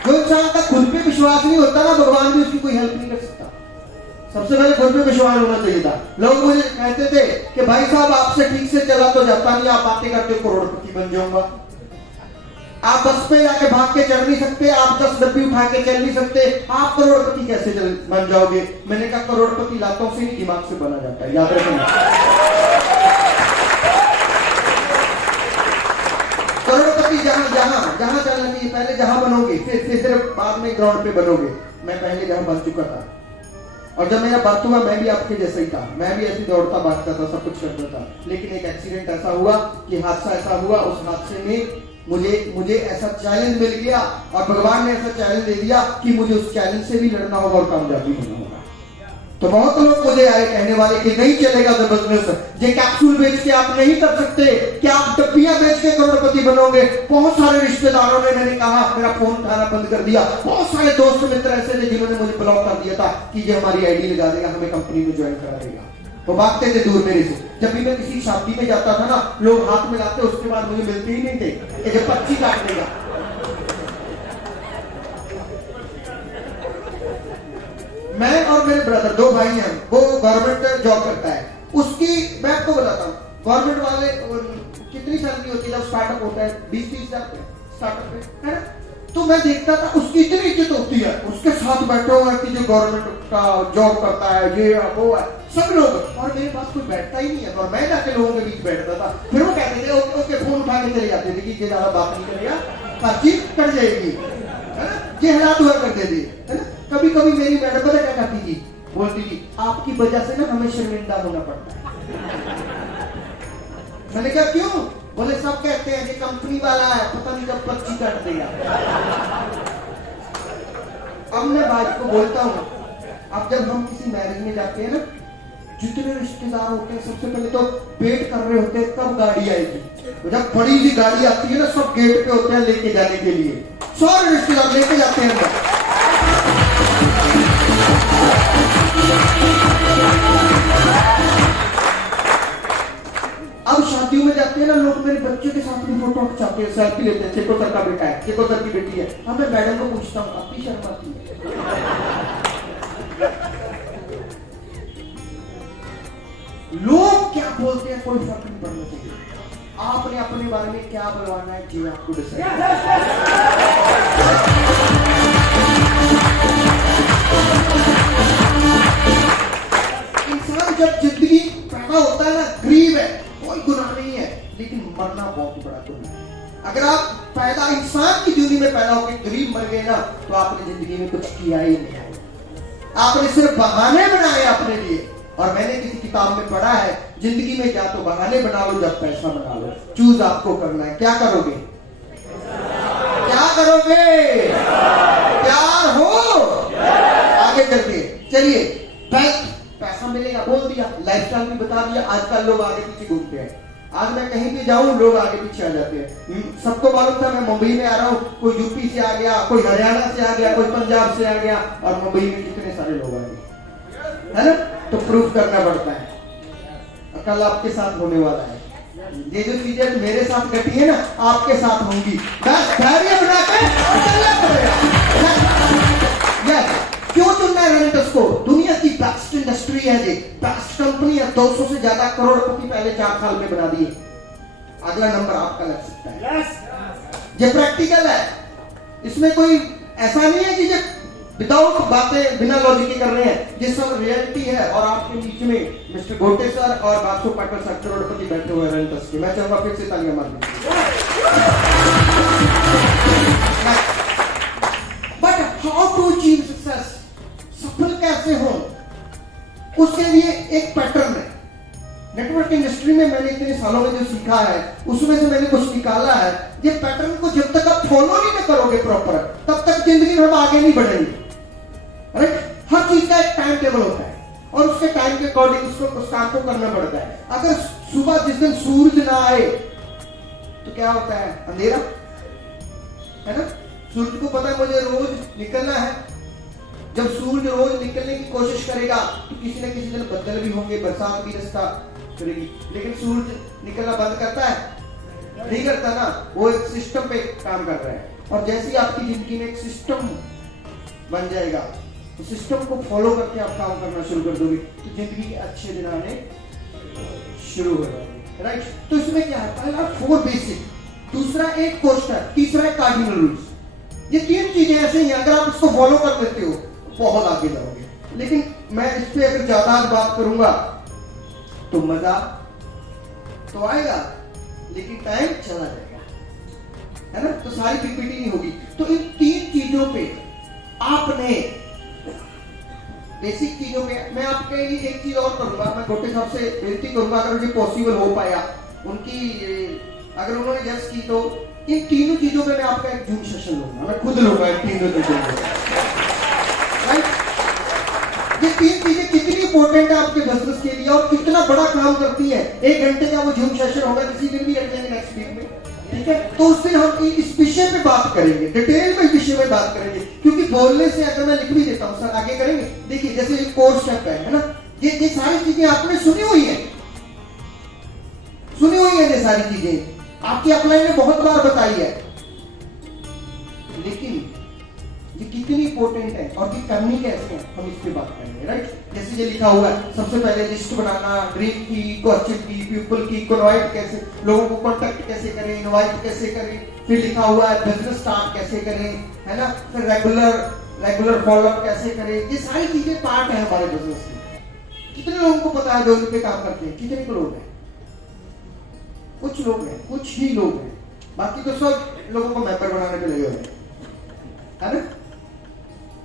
जो इंसान का खुद पे विश्वास नहीं होता ना, भगवान भी उसकी कोई हेल्प नहीं कर सकता। सबसे पहले खुद पे विश्वास होना चाहिए था। लोग मुझे कहते थे कि भाई साहब आपसे ठीक से चला तो जाता नहीं, आप बातें करते करोड़पति बन जाऊंगा। आप बस पे जाके भाग के चढ़ नहीं सकते, आप 10 डब्बी उठा के चल नहीं सकते, आप करोड़पति कैसे बन जाओगे। मैंने कहा करोड़पति लातों से ही दिमाग से बना जाता है, याद रखना। करोड़पति जहां चलना चाहिए, पहले जहां बनोगे फिर बाद में ग्राउंड पे बनोगे। मैं पहले जहां बन चुका था, और जब मेरा बर्थ हुआ मैं भी आपके जैसा ही था, मैं भी ऐसे दौड़ता भागता था, सब कुछ करता था। लेकिन एक एक्सीडेंट ऐसा हुआ कि हादसा ऐसा हुआ, उस हादसे में मुझे ऐसा चैलेंज मिल गया, और भगवान ने ऐसा चैलेंज दे दिया कि मुझे उस चैलेंज से भी लड़ना होगा और कामयाबी होना होगा। तो बहुत लोग मुझे आए कहने वाले कि नहीं चलेगा द बिजनेस, ये कैप्सूल बेच के आप नहीं कर सकते, कि आप डब्बियां बेच के करोड़पति बनोगे। बहुत सारे रिश्तेदारों ने, मैंने कहा, मेरा फोन उठाना बंद कर दिया। बहुत सारे दोस्त मित्र ऐसे थे जिन्होंने मुझे ब्लॉक कर दिया था कि ये हमारी आईडी लगा देगा, हमें कंपनी में ज्वाइन करा देगा। वो भागते थे दूर मेरे से। जब भी मैं किसी शादी में जाता था ना, लोग हाथ मिलाते, उसके बाद मुझे मिलते ही नहीं थे कि जब 25 काट देगा। मैं और मेरे ब्रदर, 2 भाई हैं, वो गवर्नमेंट जॉब करता है, उसकी मैं आपको बताता हूँ, गवर्नमेंट वाले कितनी सैलरी होती है जब स्टार्टअप होता है, 20-30 हजार स्टार्टअप पे, है ना। तो मैं देखता था उसकी इतनी इज्जत होती है, उसके साथ बैठे हुए कि जो गवर्नमेंट का जॉब करता है, ये वो है, सब लोग, और मेरे पास कोई बैठता ही नहीं है, और मैं जाके लोगों के बीच बैठता था। फिर वो कहते थे ओके, फोन उठा के चले जाते थे कि ये ज्यादा बात नहीं करेगा, पर्ची कट जाएगी, है ना। ये हालात हुआ करते थे, है ना। कभी कभी मेरी मैडम पता क्या कहती थी, बोलती थी आपकी वजह से ना हमें शर्मिंदा होना पड़ता है। मैंने कहा क्यों, बोले सब कहते हैं कि कंपनी वाला है, पता नहीं कब पर्ची काट देगा। अब अब मैं बात को बोलता हूँ, अब जब हम किसी मैरिज में जाते हैं ना, जितने रिश्तेदार होते हैं सबसे पहले तो वेट कर रहे होते हैं कब गाड़ी आएगी। तो जब बड़ी सी गाड़ी आती है ना, सब गेट पे होते हैं लेके जाने के लिए, सारे रिश्तेदार लेके जाते हैं अंदर। अब शादियों में जाते हैं ना लोग, मेरे बच्चे के साथ भी फोटो खिंचाते हैं, सेल्फी लेते हैं, चेकोतर का बेटा है, चेकोतर की बेटी है। अब मैं मैडम को पूछता हूँ, आपकी शर्म आती है? लोग क्या बोलते हैं कोई फर्क नहीं पड़ना चाहिए, आपने अपने बारे में क्या बोलवाना है जी आपको डिसाइड। इंसान जब जिंदगी पैदा होता है ना, गरीब है कोई गुनाह नहीं है, लेकिन मरना बहुत बड़ा गुनाह है। अगर आप पैदा इंसान की जिंदगी में पैदा होकर गरीब मर गए ना, तो आपने जिंदगी में कुछ किया ही नहीं, आपने सिर्फ बहाने बनाए अपने लिए। और मैंने किसी किताब में पढ़ा है, जिंदगी में या तो बहाने बना लो, जब पैसा बना लो, चूज आपको करना है। क्या करोगे? क्या करोगे? प्यार हो आगे चलते चलिए, पैसा मिलेगा बोल दिया, लाइफस्टाइल भी बता दिया, आजकल लोग आगे पीछे घूमते हैं। आज मैं कहीं भी जाऊं लोग आगे पीछे आ जाते हैं। सबको मालूम था मैं मुंबई में आ रहा हूं, कोई यूपी से आ गया, कोई हरियाणा से आ गया, कोई पंजाब से आ गया, और मुंबई में कितने सारे लोग आ गए, है ना? तो प्रूफ करना पड़ता है। कल आपके साथ होने वाला है, ये जो चीजें मेरे साथ घटी है ना, आपके साथ होंगी। बस धैर्य बना के चलना पड़ेगा। क्यों चुनना है रेंटस को? दुनिया की बेस्ट इंडस्ट्री है, ये बेस्ट कंपनी है, 200 से ज्यादा करोड़पति पहले 4 साल में बना दिए। अगला नंबर आपका लग सकता है। ये प्रैक्टिकल है, इसमें कोई ऐसा नहीं है कि ये विदाउट बातें बिना लॉजिक के कर रहे हैं, ये सब रियलिटी है। और आपके बीच में मिस्टर गोटे सर और 500 पाटिल सर करोड़पति बैठे हुए रेंटस के। मैं चाहूंगा फिर से तालियां मार दीजिए। But how to achieve success, सफल कैसे हो, उसके लिए एक पैटर्न है। नेटवर्क इंडस्ट्री में मैंने इतने सालों में जो सीखा है, उसमें से मैंने कुछ निकाला है। ये पैटर्न को जब तक आप फॉलो नहीं ना करोगे प्रॉपर, तब तक जिंदगी में हम आगे नहीं बढ़ेंगे। राइट? हर चीज का एक टाइम टेबल होता है, और उसके टाइम के अकॉर्डिंग उसको उस काम को करना पड़ता है। अगर सुबह जिस दिन सूरज ना आए तो क्या होता है? अंधेरा, है ना? सूरज को पता है मुझे रोज निकलना है। जब सूरज रोज निकलने की कोशिश करेगा तो किसी न किसी दिन बदल भी होंगे, बरसात भी रास्ता करेगी, लेकिन सूरज निकलना बंद करता है? नहीं करता ना। वो एक सिस्टम पे काम कर रहा है। और जैसे ही आपकी जिंदगी में एक सिस्टम बन जाएगा, तो सिस्टम को फॉलो करके आप काम करना शुरू कर दोगे, तो जिंदगी के अच्छे दिन आने शुरू हो जाएंगे। राइट? तो इसमें क्या है? पहला 4 बेसिक, दूसरा एक कोस्टर, तीसरा एक कार्डिनल रूल्स। ये 3 चीजें ऐसे ही, अगर आप इसको फॉलो कर लेते हो बहुत आगे जाओगे। लेकिन मैं इस पे अगर ज्यादा बात करूंगा तो मजा तो आएगा, लेकिन टाइम चला जाएगा, है ना? तो सारी पीपीटी नहीं होगी। तो इन 3 चीजों पे आपने, बेसिक चीजों पे मैं आपके लिए एक चीज और करूंगा। मैं गोटे साहब से विनती करूंगा, अगर मुझे पॉसिबल हो पाया, उनकी अगर उन्होंने यस की, तो इन 3 चीजों पे मैं आपका एक जूम सेशन लूंगा, मैं खुद लूंगा इन 3 चीजों पे। ये 3 चीजें कितनी इंपॉर्टेंट है आपके बिजनेस के लिए और कितना बड़ा काम करती है। 1 घंटे का वो जूम सेशन होगा, किसी दिन भी रख लेंगे नेक्स्ट वीक में, ठीक है? तो उस दिन हम इस विषय पे बात करेंगे, डिटेल में विषय में बात करेंगे। क्योंकि बोलने से अगर मैं लिख भी देता हूँ, सर आगे करेंगे, देखिए जैसे ये कोर स्टेप है ना, ये सारी चीजें आपने सुनी हुई है, ये सारी चीजें आपकी अपलाइन ने बहुत बार बताई है, लेकिन ये कितनी इंपॉर्टेंट है और ये करनी कैसे है, हम इस पे बात करेंगे। राइट? जैसे ये लिखा हुआ है, सबसे पहले लिस्ट बनाना, ड्रीम की, क्वेश्चन की, पीपल की, कन्वाइट कैसे, लोगों को कांटेक्ट कैसे करें, इनवाइट कैसे करें। फिर लिखा हुआ है बिजनेस स्टार्ट कैसे करें, है ना? फिर रेगुलर फॉलोअप कैसे करें। ये सारी चीजें पार्ट है हमारे बिजनेस की। कितने लोगों को पता है जो इन पे काम करते हैं? कितने को लोग हैं? कुछ लोग हैं, कुछ ही लोग हैं, बाकी तो सब लोगों को मेंबर बनाने पे लगे हुए हैं, है ना?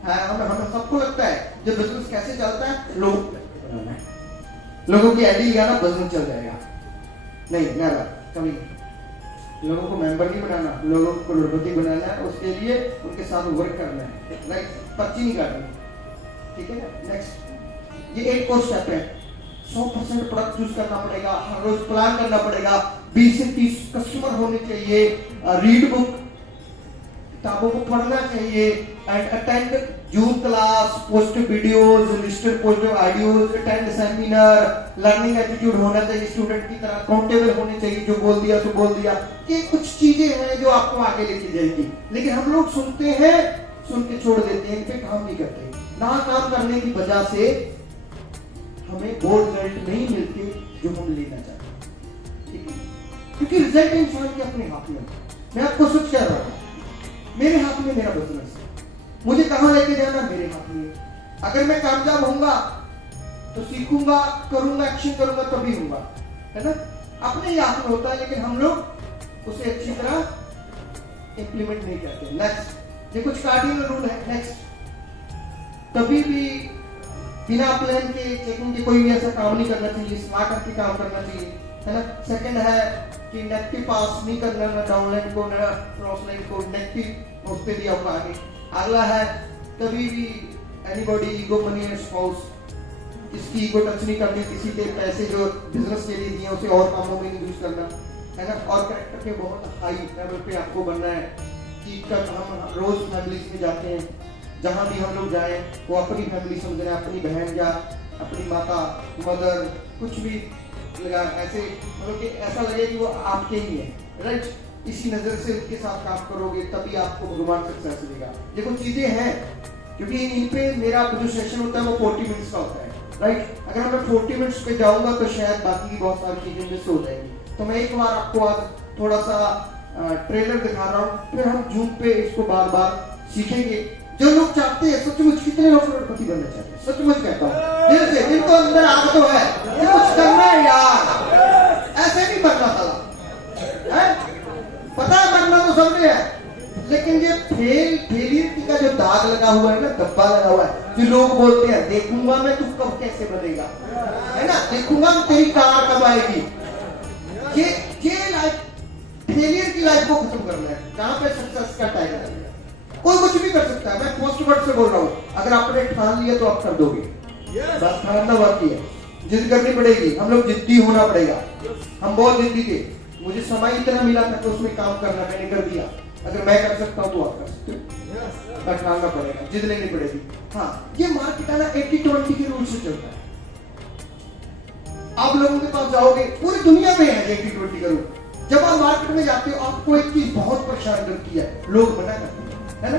हमें सबको लगता है जब बिजनेस कैसे चलता है, लोगों की आईडी लगाना बिजनेस चल जाएगा। नहीं, नेवर, कभी नहीं। लोगों को मेंबर नहीं बनाना, लोगों को करोड़पति बनाना है, उसके लिए उनके साथ वर्क करना है, राइट? पर्ची नहीं काटनी, ठीक है ना? नेक्स्ट, ये 8 कोर्स स्टेप है। 100% प्रोडक्ट चूज करना पड़ेगा, हर रोज प्लान करना पड़ेगा, 20 से 30 कस्टमर होने चाहिए, रीड बुक, किताबों को पढ़ना चाहिए, and attend zoom class, post videos, listed post audios, attend seminar, learning attitude होना चाहिए स्टूडेंट की तरह, अकाउंटेबल होने चाहिए, जो बोल दिया तो बोल दिया। ये कुछ चीजें हैं जो आपको आगे लेके जाएगी, लेकिन हम लोग सुनते हैं, सुन के छोड़ देते हैं, इन पे काम नहीं करते। ना काम करने की वजह से हमें वो रिजल्ट नहीं मिलते जो हम लेना चाहते हैं, ठीक है? क्योंकि रिजल्ट इंसान के अपने हाथ में। मैं आपको सच कह रहा हूं, मेरे हाथ में मेरा बिजनेस है, मुझे कहां लेके जाना मेरे हाथ में है। अगर मैं कामयाब होऊंगा तो सीखूंगा, करूंगा, एक्शन करूंगा, तभी होऊंगा, है ना? अपने ही हाथ में होता है, लेकिन हम लोग उसे अच्छी तरह इंप्लीमेंट नहीं करते। नेक्स्ट, ये कुछ कार्डिनल रूल है। नेक्स्ट, कभी भी बिना प्लान के, चेकिंग के कोई भी ऐसा काम नहीं करना चाहिए, स्मार्ट करके काम करना चाहिए, है ना? सेकंड है कि नेगेटिव पास नहीं करना, ना डाउनलाइन को ना क्रॉसलाइन को, नेगेटिव उस पे भी आऊंगा आगे। अगला है कभी भी anybody ego, money and spouse, इसकी ईगो टच नहीं करनी, किसी के पैसे जो बिजनेस के लिए दिए उसे और कामों में यूज करना, है ना? और कैरेक्टर के बहुत हाई लेवल पे आपको बनना है कि कब हम रोज फैमिलीज में जाते हैं, जहां भी हम लोग जाए वो अपनी फैमिली समझना, अपनी बहन या अपनी माता, मदर, कुछ भी लगा ऐसे, मतलब कि ऐसा लगे कि वो आपके ही है, राइट? इसी नजर से उनके साथ काम करोगे तभी आपको भगवान सक्सेस देगा। ये कुछ चीजें हैं, क्योंकि इन पे मेरा जो सेशन होता है वो 40 मिनट्स का होता है, राइट? अगर मैं 40 मिनट्स पे जाऊंगा तो शायद बाकी की बहुत सारी चीजें मिस हो जाएंगी। तो मैं एक बार आपको आज थोड़ा सा ट्रेलर दिखा रहा हूँ, फिर हम जूम पे इसको बार बार सीखेंगे। जो लोग चाहते हैं, सचमुच कितने लोग करोड़पति बनना चाहते हैं, सचमुच कहता हूँ दिल से, जिनको अंदर आग तो है ये कुछ करना है यार, ऐसे नहीं बनना साला, है? पता है बनना तो सबने है, लेकिन ये फेलियर का जो दाग लगा हुआ है ना, धब्बा लगा हुआ है, जो लोग बोलते हैं देखूंगा मैं तू कब कैसे बनेगा, है ना? देखूंगा तेरी कार कब आएगी। ये लाइफ, फेलियर की लाइफ को खत्म करना है। कहां पे सक्सेस का टाइम है? कोई कुछ भी कर सकता है। मैं पोस्ट वर्ड से बोल रहा हूँ, अगर आपने ठान लिया तो आप कर दोगे, बस ठानना बाकी है, जिद करनी पड़ेगी, हम लोग जिद्दी होना पड़ेगा। हम बहुत जिद्दी थे, मुझे समय इतना मिला था तो उसमें काम करना, मैंने कर दिया। अगर मैं कर सकता हूँ तो आप कर सकते हो, ठानना पड़ेगा, जिद लेनी पड़ेगी। हाँ, ये मार्केट है ना 80-20 के रूल से चलता है। आप लोगों के पास जाओगे, पूरी दुनिया में है 80-20 का रूल। जब आप मार्केट में जाते हो आपको एक चीज बहुत परेशान करती है, लोग मना करते हैं, है ना?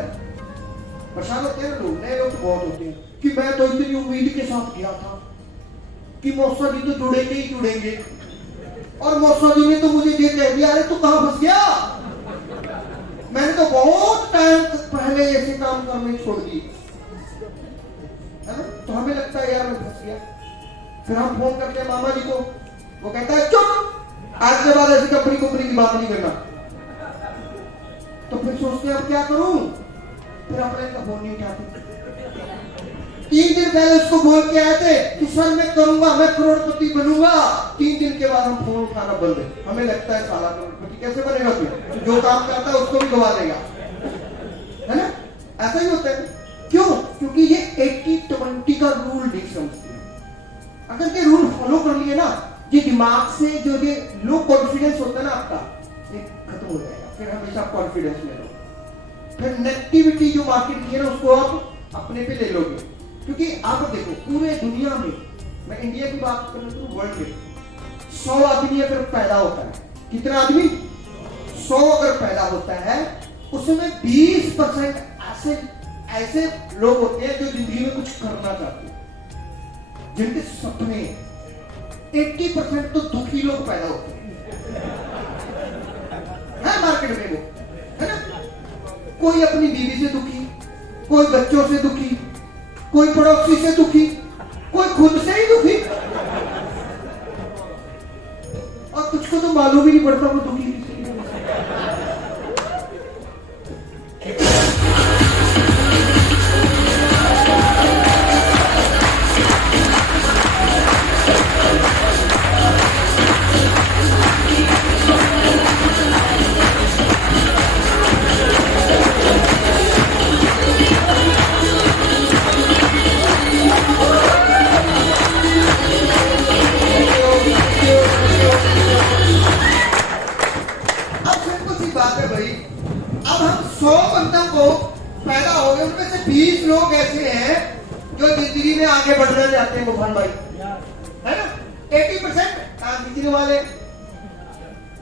परेशान होते हैं लोग, नए लोग बहुत होते हैं कि मैं तो इतनी उम्मीद के साथ गया था कि मौसा जी तो जुड़ेंगे ही जुड़ेंगे, और मौसा जी ने तो मुझे ये कह दिया, अरे तू कहां फंस गया? मैंने तो बहुत टाइम पहले ऐसे काम करने छोड़ दिए, है ना? तो हमें लगता है यार मैं फंस गया। फिर हम फोन करते हैं मामा जी को, वो कहता है चुप, आज के बाद ऐसी कंपनी की बात नहीं करना। तो फिर सोचते हैं अब क्या करूं, फिर अपने का फोन नहीं उठाते। 3 दिन पहले उसको बोल के आए थे कि सर मैं करूंगा, मैं करोड़पति बनूंगा। 3 दिन के बाद हम फोन उठाना बंद है। हमें लगता है साला करोड़पति कैसे बनेगा, फिर जो काम करता है उसको भी गवा देगा, है ना? ऐसा ही होता है। क्यों? क्योंकि ये 80-20 का रूल नहीं समझते। अगर ये रूल फॉलो कर लिए ना, ये दिमाग से जो ये लो कॉन्फिडेंस होता है ना आपका, ये खत्म हो जाएगा। फिर हमेशा कॉन्फिडेंस में लो। फिर नेगेटिविटी जो मार्केट की है ना, उसको आप अपने पे ले लोगे। क्योंकि आप देखो पूरे दुनिया में, मैं इंडिया की बात कर रहा हूँ, वर्ल्ड में 100 आदमी अगर पैदा होता है, कितना आदमी? 100 अगर पैदा होता है, उसमें 20% ऐसे लोग होते हैं जो जिंदगी में कुछ करना चाहते हैं, जिनके सपने। 80% तो दुखी लोग पैदा होते हैं, है मार्केट में वो, है ना? कोई अपनी बीवी से दुखी, कोई बच्चों से दुखी, कोई पड़ोसी से दुखी, कोई खुद से ही दुखी, और कुछ को तो मालूम ही नहीं पड़ता वो दुखी किसी की वजह से। अब हम 100 बंदों को पैदा हो गए, उनमें से 20 लोग ऐसे हैं जो जिंदगी में आगे बढ़ना चाहते हैं गोपाल भाई, है ना। 80% काम खींचने वाले,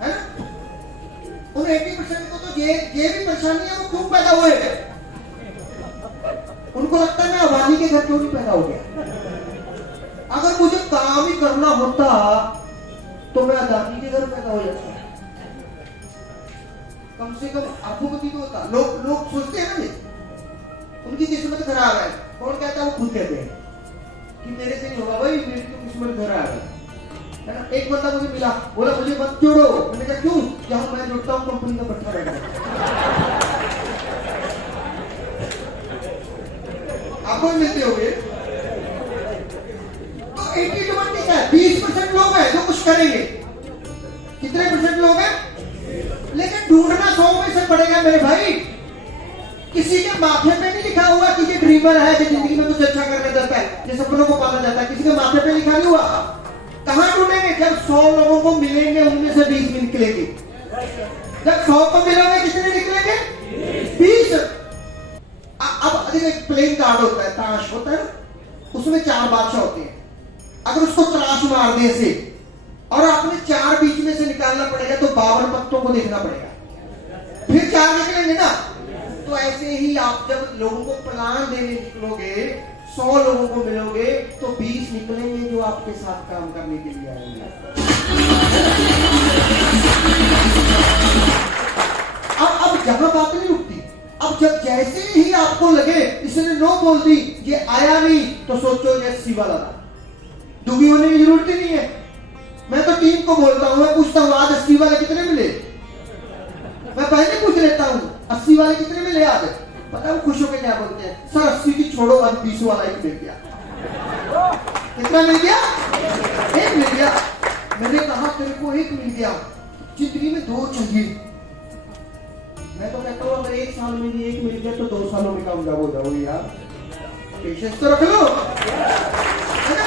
है ना। उन 80% को तो ये भी परेशानी है, वो क्यों पैदा हुए। उनको लगता है मैं अबानी के घर क्यों नहीं पैदा हो गया। अगर मुझे काम ही करना होता तो मैं अदानी के घर पैदा हो जाता, कम से कम अरबपति तो होता। लोग सोचते हैं ना ये उनकी किस्मत खराब है। कौन कहता है? वो खुद कहते हैं कि मेरे से नहीं होगा भाई, मेरी तो किस्मत खराब है ना। एक बंदा मुझे मिला, बोला मुझे मत जोड़ो। मैंने कहा क्यों? जहां मैं जुड़ता हूँ कंपनी का बैठा बैठा। आपको मिलते होंगे तो 80-20 क्या है? 20% लोग हैं जो कुछ करेंगे। कितने % लोग हैं? लेकिन ढूंढना 100 में से पड़ेगा मेरे भाई। किसी के माथे पे नहीं लिखा हुआ कि ये ड्रीमर है, कि जिंदगी में कुछ अच्छा करना चाहता है, ये सपनों को पाना चाहता है। किसी के माथे पे लिखा नहीं हुआ। कहां ढूंढेंगे? जब 100 लोगों को मिलेंगे, उनमें से 20 निकलेंगे। जब 100 को मिलोगे कितने निकलेंगे? 20। अब एक प्लेइंग कार्ड होता है, ताश होता है, उसमें 4 बादशाह होते हैं। अगर उसको त्राश मार दे से और आपने 4 बीच में से निकालना पड़ेगा तो 52 पत्तों को देखना पड़ेगा, फिर 4 निकलेंगे ना। तो ऐसे ही आप जब लोगों को प्लान देने निकलोगे, 100 लोगों को मिलोगे तो 20 निकलेंगे जो आपके साथ काम करने के लिए आएंगे। अब जहां बात नहीं रुकती। अब जब जैसे ही आपको लगे इसने नो बोल दी, ये आया नहीं, तो सोचो ये 80 वाला था। दुखी होने की जरूरत ही नहीं है। मैं तो टीम को बोलता हूं, मैं पूछता हूं आज 80 वाले कितने मिले। मैं पहले पूछ लेता हूं 80 वाले कितने मिले आज। पता है खुश होकर क्या बोलते हैं? सर 80 की छोड़ो, आज 20 वाला एक मिल गया। कितना मिल गया? एक मिल गया। मैंने कहा तेरे को एक मिल गया, जिंदगी में 2 चाहिए। मैं तो कहता हूं अगर 1 साल में भी 1 मिल गया तो 2 सालों में कामयाब हो जाओगे यार। पेशेंस तो रख लो, है ना।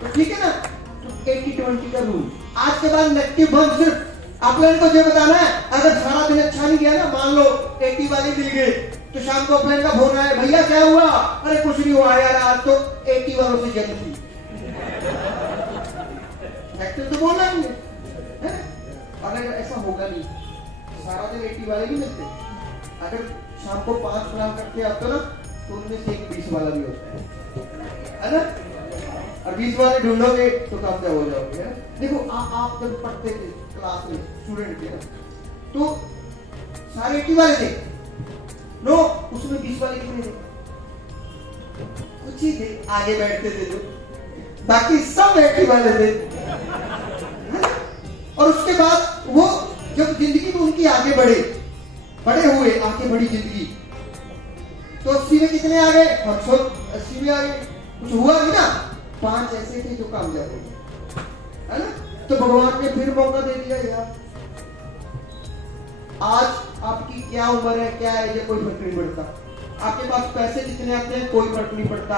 तो ठीक है ना। तो 80-20 का रूल। आज के बाद नेगेटिव बंद। सिर्फ आप लोगों को ये बताना है, अगर सारा दिन अच्छा नहीं गया ना, मान लो 80 वाले मिल गए, तो शाम को अपने का फोन आया, भैया क्या हुआ? अरे कुछ नहीं हुआ यार, आज तो 80 वालों से जंग थी। तो बोलना नहीं है। अगर ऐसा होगा नहीं, सारा दिन 80 वाले नहीं मिलते। अगर शाम को 5 प्लान करके आते ना, तो उनमें से एक 20 वाला भी होता है ना। और 20 वाले ढूंढोगे तो कामयाब हो जाओगे। देखो आप जब पढ़ते थे क्लास में, स्टूडेंट थे ना, तो सारे 80 वाले थे नो, उसमें 20 वाले कितने थे? कुछ ही थे, आगे बैठते थे जो, बाकी सब 80 वाले थे। और उसके बाद वो जब जिंदगी में उनकी आगे बड़े हुए, आगे बढ़ी जिंदगी, तो 80 में कितने आ गए? हम सब 80 में आ गए। कुछ हुआ नहीं ना। 5 ऐसे थे जो कामयाब हो गए, है ना। तो भगवान ने फिर मौका दे दिया यार। आज आपकी क्या उम्र है, क्या है, ये कोई फर्क नहीं पड़ता। आपके पास पैसे कितने आते हैं, कोई फर्क नहीं पड़ता।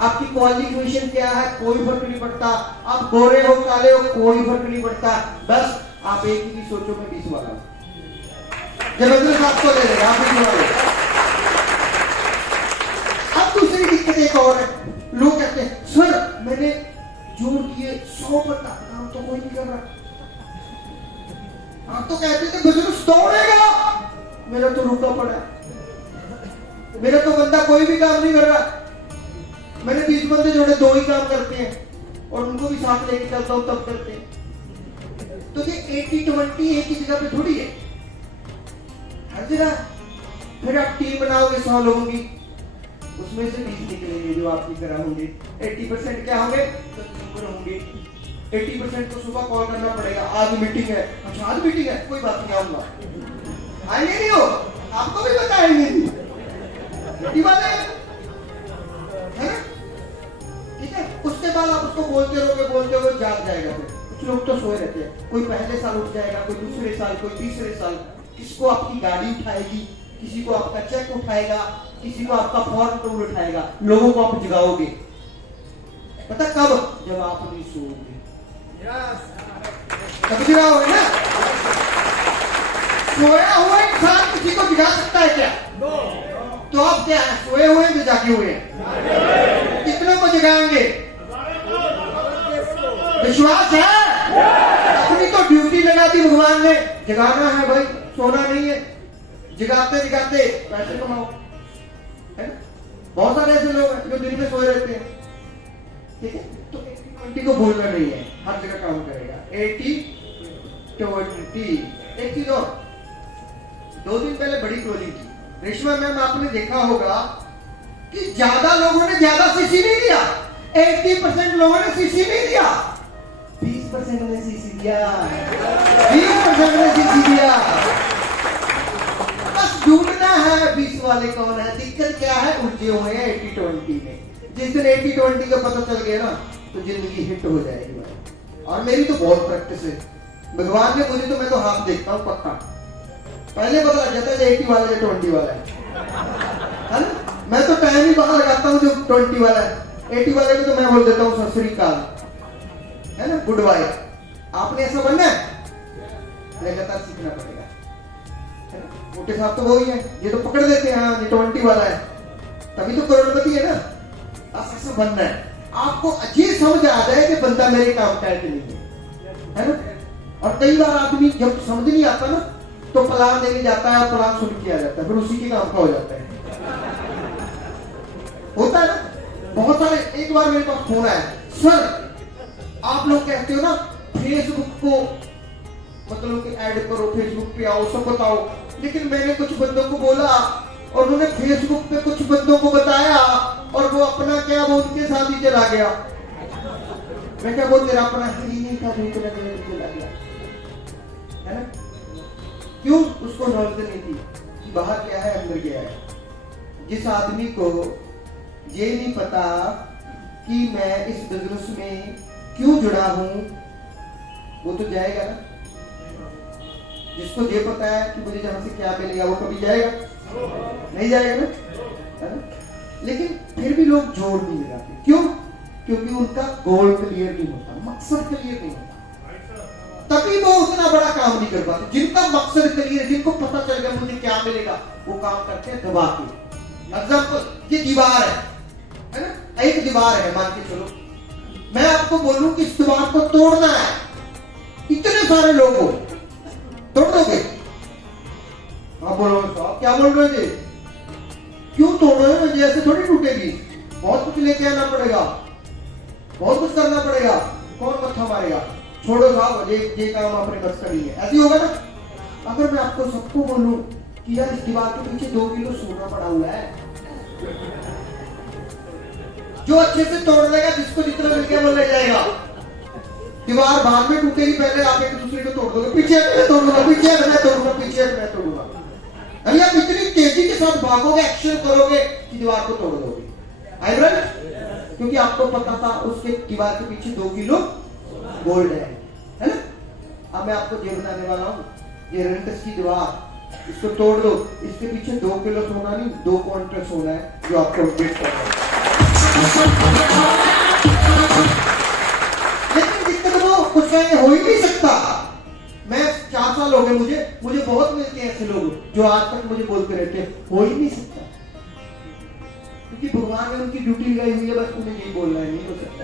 आपकी क्वालिफिकेशन क्या है, कोई फर्क नहीं पड़ता। आप गोरे हो, काले हो, कोई फर्क नहीं पड़ता। बस आप एक ही सोचो, मैं 20 वाला हूं। जबरदस्त आपको ले लेगा, आप 20 वाले। अब दूसरी दिक्कत एक और है। लोग कहते हैं सर मैंने जोर किए 100 पर काम तो कोई नहीं कर रहा। आप तो कहते थे बिजनेस दौड़ेगा, मेरा तो रुका पड़ा। मेरा तो बंदा कोई भी काम नहीं कर रहा। मैंने 20 बंदे जोड़े, 2 ही काम करते हैं और उनको भी साथ लेके चलता हूं, तब करते हैं। तो ये 80-20 एक ही जगह पे थोड़ी है, हर जगह। फिर आप टीम बनाओगे 100 लोगों की, उसमें से 20 निकलेंगे जो आपकी तरह होंगे। 80% क्या होंगे? तो होंगे। 80% को सुबह कॉल करना पड़ेगा, आज मीटिंग है। अच्छा आज मीटिंग है, कोई बात नहीं, आऊंगा। आएंगे नहीं हो, आपको भी बताएंगे नहीं, वाले है ना। ठीक है। उसके बाद आप उसको बोलते रहोगे, जाग जाएगा। फिर कुछ लोग तो सोए रहते हैं, कोई पहले साल उठ जाएगा, कोई दूसरे साल, कोई तीसरे साल। किसको आपकी गाड़ी उठाएगी, किसी को आपका चेक उठाएगा, किसी को आपका फॉर्म टूर उठाएगा। लोगों को आप जगाओगे, पता कब? जब आप नहीं सोओगे, तब जगाओगे ना। सोया हुआ इंसान किसी को जगा सकता है क्या? तो आप क्या है, सोए हुए हैं जो जागे हुए हैं? कितनों को जगाएंगे? विश्वास है? अपनी तो ड्यूटी लगा दी भगवान ने, जगाना है भाई, सोना नहीं है। जगाते जगाते पैसे कमाओ, है ना? बहुत सारे ऐसे लोग हैं जो दिन में सोए रहते हैं, ठीक है? तो 80-20 को भूलना नहीं है, हर जगह काम करेगा। 80-20। एक चीज और, 2 दिन पहले बड़ी ट्रोलिंग की रेशमा मैम, आपने देखा होगा कि ज्यादा लोगों ने ज्यादा सीसी नहीं दिया। 80% लोगों ने सीसी नहीं दिया, 20% ने सीसी दिया, 20% ने सीसी दिया। बस ढूंढना है 20 वाले कौन है। दिक्कत क्या है, उलझे हुए हैं 80-20 में। जिस दिन 80-20 का पता चल गया ना, तो जिंदगी हिट हो जाएगी भाई। और मेरी तो बहुत प्रैक्टिस है, भगवान ने मुझे, तो मैं तो हाथ देखता हूँ पक्का, पहले पता लग जाता है 80 वाला है 20 वाला है ना? मैं तो टाइम ही बाहर लगाता हूँ जो 20 वाला है। 80 वाले में तो मैं बोल देता हूँ सत श्री अकाल, है ना, गुड बाय। आपने ऐसा बनना है, लगातार सीखना पड़ेगा, है ना? मोटे साहब तो वही है, ये तो पकड़ देते हैं, हाँ ये 20 वाला है, तभी तो करोड़पति है ना। बस ऐसा बनना है, आपको ये समझ आ जाए कि बंदा मेरे काम का है कि नहीं है ना? और कई बार आदमी जब समझ नहीं आता ना, तो प्लान देने जाता है और प्लान सुन के आ जाता है, फिर उसी के काम का हो जाता है। होता है ना बहुत सारे। एक बार मेरे पास फोन आया, सर आप लोग कहते हो ना फेसबुक को मतलब कि ऐड करो, फेसबुक पे आओ, सब बताओ, लेकिन मैंने कुछ बंदों को बोला और उन्होंने फेसबुक पे कुछ बंदों को बताया और वो अपना क्या, वो उनके साथ ही चला गया। मैं क्या बोल, तेरा अपना ही नहीं था, चला गया, है ना? क्यों? उसको नॉलेज नहीं थी कि बाहर क्या है अंदर क्या है। जिस आदमी को ये नहीं पता कि मैं इस बिजनेस में क्यों जुड़ा हूं, वो तो जाएगा ना। जिसको ये पता है कि मुझे जहां से क्या मिलेगा, वो कभी जाएगा नहीं, जाएगा ना, है ना? लेकिन फिर भी लोग जोर नहीं लगाते, क्यों? क्योंकि उनका गोल क्लियर नहीं होता, मकसद क्लियर नहीं होता, तभी वो उतना बड़ा काम नहीं कर पाते। जिनका मकसद क्लियर, जिनको पता चल गया मुझे क्या मिलेगा, वो काम करते हैं दबा के। एग्जाम्पल, ये दीवार है ना, एक दीवार है मान के चलो, मैं आपको बोलूं कि इस दीवार को तोड़ना है, इतने सारे लोग हो, तोड़ दोगे? हाँ बोलो साहब, क्या बोल रहे थे? क्यों तोड़ रहे हो? जैसे थोड़ी टूटेगी, बहुत कुछ लेके आना पड़ेगा, बहुत कुछ करना पड़ेगा, कौन मत्था मारेगा? छोड़ो साहब, ये काम आपने बस करी है, ऐसी होगा ना। अगर मैं आपको सबको बोलूं कि यार इस दीवार के पीछे 2 किलो सोना पड़ा हुआ है, जो अच्छे से तोड़ लेगा, जिसको जितना मिल गया वो ले जाएगा। दीवार बाद में टूटेगी, पहले आप एक दूसरे को तोड़ दोगे, पीछे मैं तोड़ूंगा, पीछे मैं तोड़ूंगा, पीछे मैं तोड़ूंगा। अरे आप इतनी तेजी के साथ भागोगे, एक्शन करोगे कि दीवार को तोड़ दोगे। आई राइट? क्योंकि आपको पता था उसके दीवार के पीछे 2 किलो गोल्ड है ना? अब मैं आपको ये बताने वाला हूँ, ये रेंटस की दीवार, इसको तोड़ दो, इसके पीछे 2 किलो सोना नहीं, 2 क्विंटल सोना है जो आपको अपडेट कर रहा है। लेकिन दिक्कत वो कुछ कहने हो ही नहीं सकता। मैं 4 साल हो गए, मुझे बहुत मिलते हैं ऐसे लोग जो आज तक मुझे बोलते रहते हैं, हो ही नहीं सकता, क्योंकि भगवान ने उनकी ड्यूटी लगाई हुई है, बस उन्हें यही बोलना है, नहीं हो सकता।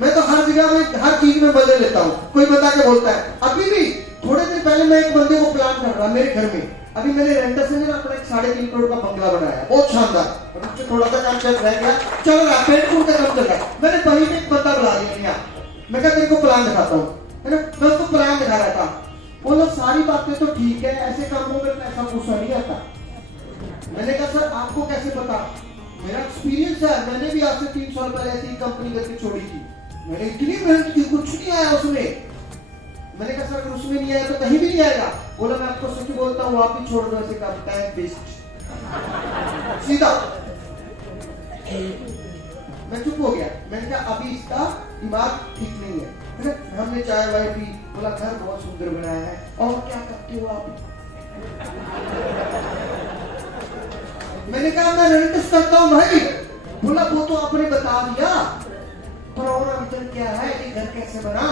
मैं तो हर जगह में हर चीज में बदल लेता हूँ। कोई बता के बोलता है, अभी भी थोड़े दिन पहले मैं एक बंदे को प्लान कर रहा मेरे घर में, अभी मैंने रेंटर से ना अपना 3.5 करोड़ का बंगला बनाया, बहुत शानदार, उससे थोड़ा सा काम चल रह गया, चल रहा है, पेंट फूट का काम चल रहा है। मैंने वहीं पे एक बंदा बुला लिया, मैं कहा तेरे को प्लान दिखाता हूँ, है ना? मैं उसको प्लान दिखा रहा था, बोला सारी बातें तो ठीक है, ऐसे कामों में पैसा पूछा नहीं आता। मैंने कहा सर आपको कैसे पता? मेरा एक्सपीरियंस है, मैंने भी आज से 3 साल पहले ऐसी कंपनी करके छोड़ी थी, मैंने इतनी मेहनत की, कुछ नहीं आया उसमें। मैंने कहा सर अगर उसमें नहीं आया तो कहीं भी नहीं आएगा। बोला मैं आपको सच बोलता हूँ, आप ही छोड़ दो ऐसे काम, टाइम वेस्ट, सीधा। मैं चुप हो गया, मैंने कहा अभी इसका दिमाग ठीक नहीं है। हमने चाय वाय पी, बोला घर बहुत सुंदर बनाया है, और क्या करते हो आप? मैंने कहा मैं रेंटस करता हूँ भाई। बोला वो तो आपने बता दिया, पर और अंतर क्या है, ये घर कैसे बना?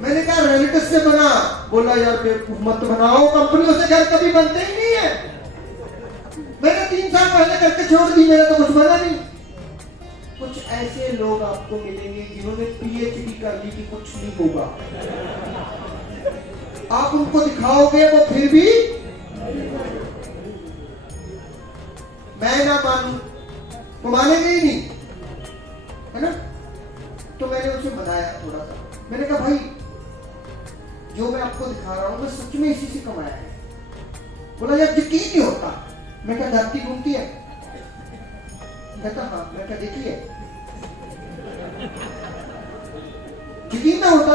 मैंने कहा रेलिटिव से बना, बोला यार बेवकूफ मत बनाओ, कंपनियों से घर कभी बनते ही नहीं है। मैंने 3 साल पहले करके छोड़ दी, मेरा तो कुछ बना नहीं। कुछ ऐसे लोग आपको मिलेंगे जिन्होंने पीएचडी कर ली कि कुछ नहीं होगा, आप उनको दिखाओगे वो फिर भी मैं ना मानूं, वो मानेंगे ही नहीं, है ना। तो मैंने उसे बनाया थोड़ा सा, मैंने कहा भाई जो मैं आपको दिखा रहा हूं मैं सच में इसी से कमाया है। बोला यार यकीन नहीं होता। मैं क्या धरती घूमती है? कहता हाँ। मैं क्या देखिए यकीन ना होता?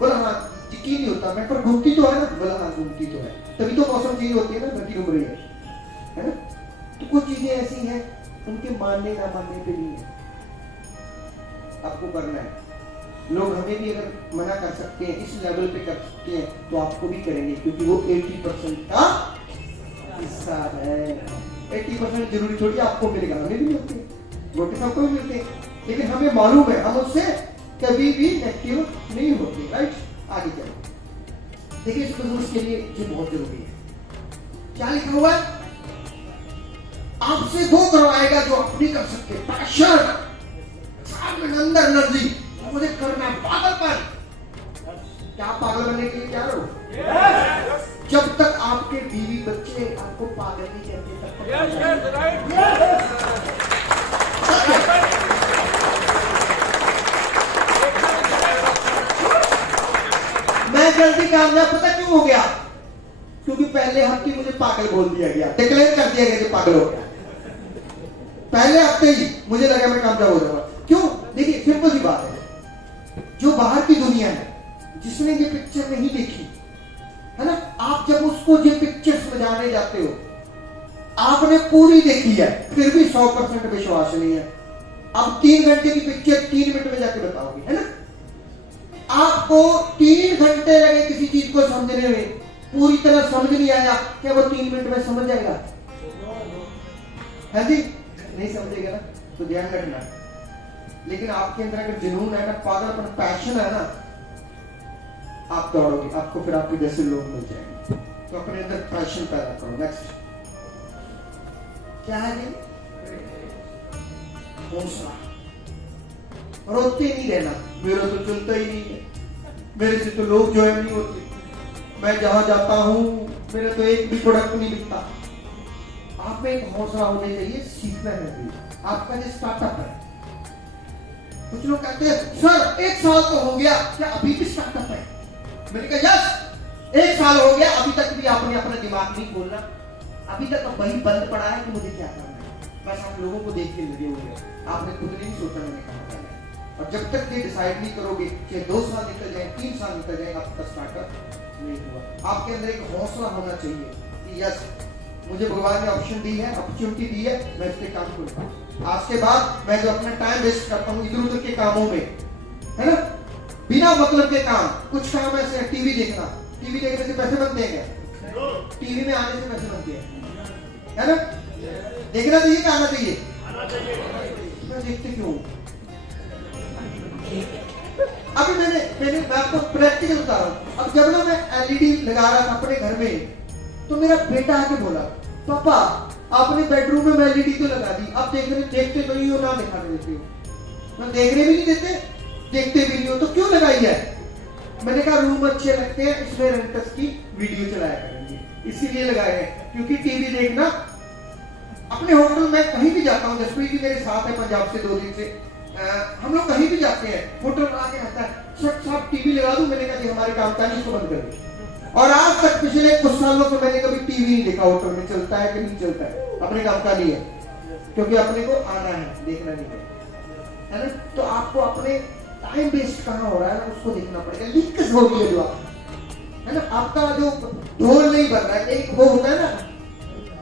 बोला हाँ यकीन नहीं होता। मैं पर घूमती तो है ना? बोला हाँ घूमती तो है, तभी तो मौसम चेंज होती है ना, धरती घूम रही है ना। तो कुछ चीजें ऐसी हैं उनके मानने ना मानने पे नहीं है, आपको करना है। लोग हमें भी अगर मना कर सकते हैं, इस लेवल पे कर सकते हैं, तो आपको भी करेंगे, क्योंकि वो 80% का हिस्सा है। 80% जरूरी थोड़ी आपको मिलेगा, हमें भी मिलते हैं, रोटी सबको भी मिलते हैं, लेकिन हमें मालूम है हम उससे कभी भी नेगेटिव नहीं होते। राइट, आगे चलो। देखिए इस बिजनेस के लिए ये बहुत जरूरी है। क्या लिखा हुआ है? आपसे वो करवाएगा जो आप नहीं कर सकते। पैशन, अंदर एनर्जी, मुझे करना, पागलपन। क्या पागल बनने के लिए तैयार हो? जब तक आपके बीवी बच्चे आपको पागल नहीं कहते तब तक मैं जल्दी कामयाब पता क्यों हो गया? क्योंकि पहले हफ्ते मुझे पागल बोल दिया गया, डिक्लेयर कर दिया गया कि पागल हो गया। पहले हफ्ते ही मुझे लगा मैं कामयाब हो जाऊंगा। क्यों? देखिए सिंपल सी बात है, जो बाहर की दुनिया है जिसने ये पिक्चर नहीं देखी है ना, आप जब उसको ये पिक्चर समझाने जाते हो, आपने पूरी देखी है फिर भी 100% विश्वास नहीं है। अब 3 घंटे की पिक्चर 3 मिनट में जाके बताओगे, है ना। आपको 3 घंटे लगे किसी चीज को समझने में, पूरी तरह समझ नहीं आया, क्या वो 3 मिनट में समझ जाएगा? है जी, नहीं समझेगा ना, तो ध्यान रखना। लेकिन आपके अंदर अगर जुनून है ना, पागलपन, पैशन है ना, आप दौड़ोगे, आपको फिर आपके जैसे लोग मिल जाएंगे। तो अपने अंदर पैशन पैदा करो। नेक्स्ट क्या है ये? हौसला। रोते नहीं रहना, मेरा तो चलता ही नहीं है, मेरे से तो लोग ज्वाइन नहीं होते, मैं जहां जाता हूं मेरा तो एक भी प्रोडक्ट नहीं बिकता। आप में एक हौसला होने चाहिए, सीखना है। आपका जो स्टार्टअप है, कुछ लोग कहते हैं सर 1 साल तो हो गया, क्या अभी भी स्टार्टअप है? मैंने कहा यस 1 साल हो गया, अभी तक भी आपने अपना दिमाग नहीं खोलना, अभी तक वही बंद पड़ा है कि मुझे क्या करना है, बस आप लोगों को देख के लगे हुए हैं, आपने खुद नहीं सोचा। मैंने कहा पहले, और जब तक ये डिसाइड नहीं करोगे, चाहे 2 साल निकल जाए, 3 साल निकल जाए, आपका स्टार्टअप नहीं हुआ। आपके अंदर एक हौसला होना चाहिए कि यस मुझे भगवान ने ऑप्शन दी है, अपॉर्चुनिटी दी है, मैं इस पे काम करूंगा। आज के बाद मैं जो अपना टाइम वेस्ट करता हूँ इधर उधर के कामों में, है ना, बिना मतलब के काम, कुछ काम ऐसे है, टीवी देखना, टीवी देखने से पैसे बनते हैं क्या? टीवी में आने से पैसे बनते हैं, है ना। देखना चाहिए क्या आना चाहिए? मैं देखते क्यों? अभी मैं आपको प्रैक्टिकल बता रहा हूँ। अब जब ना मैं एलईडी लगा रहा था अपने घर में, तो मेरा बेटा आके बोला पापा आपने बेडरूम में एलईडी तो लगा दी, आप देखते तो नहीं हो, ना दिखाने देते हो। मैं देखने भी नहीं देते, देखते भी नहीं हो, तो क्यों लगाई है? मैंने कहा रूम अच्छे लगते हैं, इसमें रेंटस की वीडियो चलाया करेंगे, इसीलिए लगाए हैं। क्योंकि टीवी देखना, अपने होटल में कहीं भी जाता हूँ, जसप्रीत जी मेरे साथ है पंजाब से 2 दिन से, हम लोग कहीं भी जाते हैं, होटल आके आता है सर साहब टीवी लगा दूं। मैंने कहा हमारे काम का नहीं, इसको बंद कर दो। और आज तक पिछले कुछ सालों से मैंने कभी टीवी नहीं देखा होटल में, चलता है कि नहीं चलता है, अपने काम का नहीं है, क्योंकि अपने को आना है, देखना नहीं है ना। तो आपको अपने टाइम वेस्ट कहाँ हो रहा है ना, उसको देखना पड़ेगा। लीकेज हो रही है जो आप, है ना, आपका जो ढोल नहीं बन रहा है, एक वो होता है ना,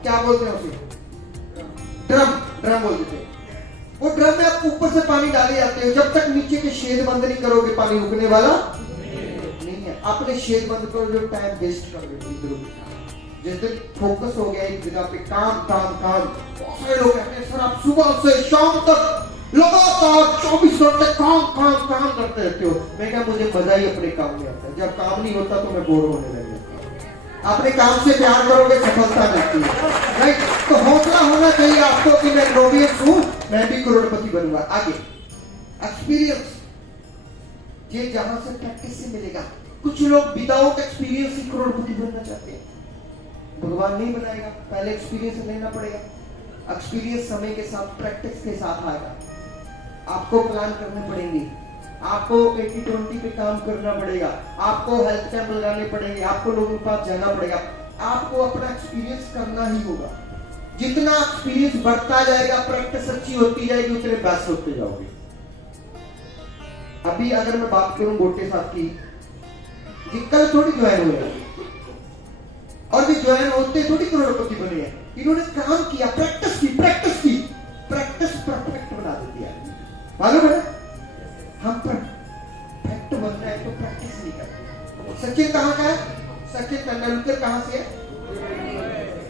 क्या बोलते हैं उसे, ड्रम बोलते थे, वो ड्रम में आप ऊपर से पानी डाले जाते हो, जब तक नीचे के छेद बंद नहीं करोगे पानी रुकने वाला नहीं है। आपने छेद बंद करो, जो टाइम वेस्ट कर रहे हो, जिस दिन फोकस हो गया एक जगह पे, काम काम काम। बहुत सारे लोग कहते हैं सर आप सुबह से शाम तक लगातार 24 घंटे काम काम काम करते रहते हो। मैं क्या, मुझे मजा ही अपने काम में आता है। जब काम नहीं होता तो मैं बोर होने लग जाता हूं। अपने काम से प्यार करोगे, सफलता मिलती है, राइट? तो हौसला होना चाहिए आपको कि मैं ग्लोबियस हूं, मैं भी करोड़पति बनूंगा। आगे एक्सपीरियंस, ये जहां से प्रैक्टिस से मिलेगा। कुछ लोग विदाउट एक्सपीरियंस ही करोड़पति बनना चाहते हैं। भगवान नहीं बनाएगा, पहले एक्सपीरियंस लेना पड़ेगा। एक्सपीरियंस समय के साथ, प्रैक्टिस के साथ आएगा। आपको प्लान करने पड़ेंगे, आपको 80-20 पे काम करना पड़ेगा, आपको हेल्थ कैंप लगाने पड़ेंगे, आपको लोगों के पास जाना पड़ेगा, आपको अपना एक्सपीरियंस करना ही होगा। जितना एक्सपीरियंस बढ़ता जाएगा, प्रैक्टिस अच्छी होती जाएगी, उतने बेस्ट होते जाओगे। अभी अगर मैं बात करूं गोटे साहब की, जी कल थोड़ी ज्वाइन हुए और भी ज्वाइन होते थोड़ी करोड़पति बने हैं। इन्होंने काम किया, प्रैक्टिस की, प्रैक्टिस परफेक्ट बना देती है। मालूम है हम परफेक्ट बनना है तो प्रैक्टिस नहीं करते। सचिन कहाँ का है? सचिन तेंदुलकर कहाँ से है?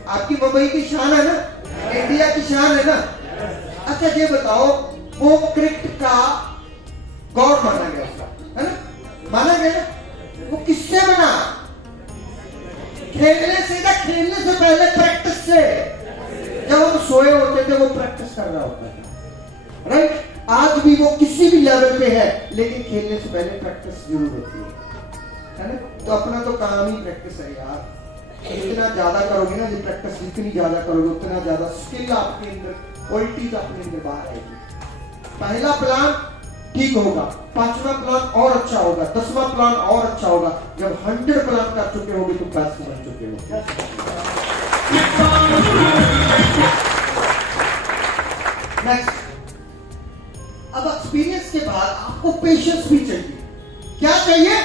आपकी मुंबई की शान है ना, इंडिया की शान है ना। अच्छा ये बताओ, वो क्रिकेट का गॉड माना गया उसका, है ना? माना गया। वो किससे बना? खेलने से ना, खेलने से पहले प्रैक्टिस से। जब हम सोए होते थे वो प्रैक्टिस कर रहा होता था, राइट? आज भी वो किसी भी लेवल पे है, लेकिन खेलने से पहले प्रैक्टिस जरूर होती है ना? तो अपना तो काम ही प्रैक्टिस है यार। जितना ज्यादा करोगे ना, ये प्रैक्टिस जितनी ज्यादा करोगे, उतना ज्यादा स्किल आपके अंदर, क्वालिटीज आपके अंदर बाहर आएगी। पहला प्लान ठीक होगा, 5वां प्लान और अच्छा होगा, 10वां प्लान और अच्छा होगा। जब 100 प्लान कर चुके होगे तो बेस्ट बन चुके हो। नेक्स्ट, अब एक्सपीरियंस के बाद आपको पेशेंस भी चाहिए। क्या चाहिए?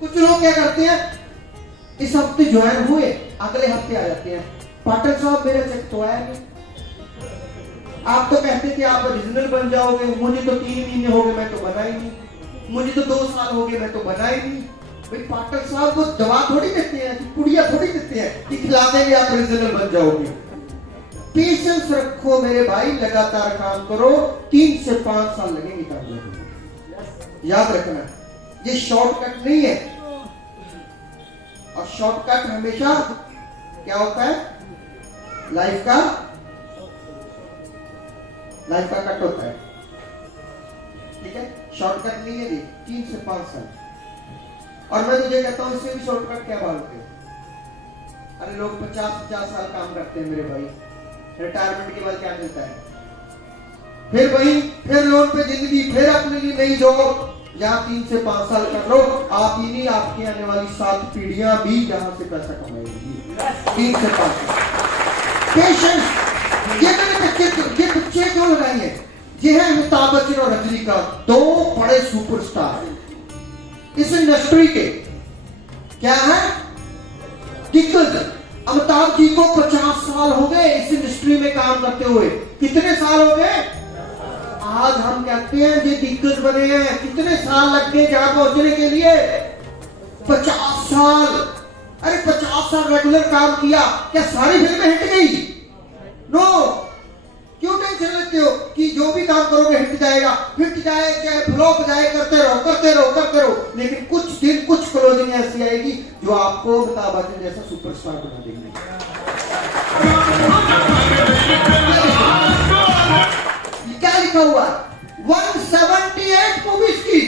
कुछ लोग क्या करते हैं, इस हफ्ते ज्वाइन हुए, अगले हफ्ते आ जाते हैं, पाटिल साहब मेरा चेक तो आया नहीं। आप तो कहते थे आप रीजनल बन जाओगे, मुझे तो 3 महीने हो गए, मैं तो बना ही नहीं। मुझे तो 2 साल हो गए, मैं तो बना ही नहीं। भाई पाटिल साहब वो दवा थोड़ी देते हैं, पुड़िया थोड़ी देते हैं कि खिला देंगे आप रीजनल बन जाओगे। पेशेंस रखो मेरे भाई, लगातार काम करो, 3 से 5 साल लगेंगे काम करने। याद रखना, ये शॉर्टकट नहीं है। और शॉर्टकट हमेशा क्या होता है? लाइफ का कट होता है, ठीक है? शॉर्टकट नहीं है जी, 3 से 5 साल। और मैं तुझे कहता हूं, इससे भी शॉर्टकट क्या बोलते हैं? अरे लोग 50-50 साल काम करते हैं मेरे भाई, रिटायरमेंट के बाद क्या मिलता है? फिर वही, फिर लोन पे जिंदगी, फिर अपने लिए नई जॉब। यहाँ 3 से 5 साल कर लो, आप ही नहीं, आपकी आने वाली 7 पीढ़ियां भी जहां से पैसा कमाएंगी। 3 से 5 साल पेशेंस। ये बच्चे क्यों लगाए हैं? ये है अमिताभ बच्चन और रजनीकांत, 2 बड़े सुपरस्टार इस इंडस्ट्री के। क्या है? दिग्गज। अमिताभ जी को 50 साल हो गए इस इंडस्ट्री में काम करते हुए। कितने साल हो गए? आज हम कहते हैं ये दिग्गज बने हैं। कितने साल लग गए जहां पहुंचने के लिए? 50 साल। अरे 50 साल रेगुलर काम किया, क्या सारी फिल्में हिट गई? नो। क्यों टेंशन लेते हो कि जो भी काम करोगे हिट जाएगा, हिट जाए चाहे फ्लॉप जाए, करते रहो। लेकिन कुछ दिन, कुछ क्लोजिंग ऐसी आएगी जो आपको अमिताभ बच्चन जैसा सुपरस्टार बना देंगे। क्या लिखा हुआ? 178 मूवीज की,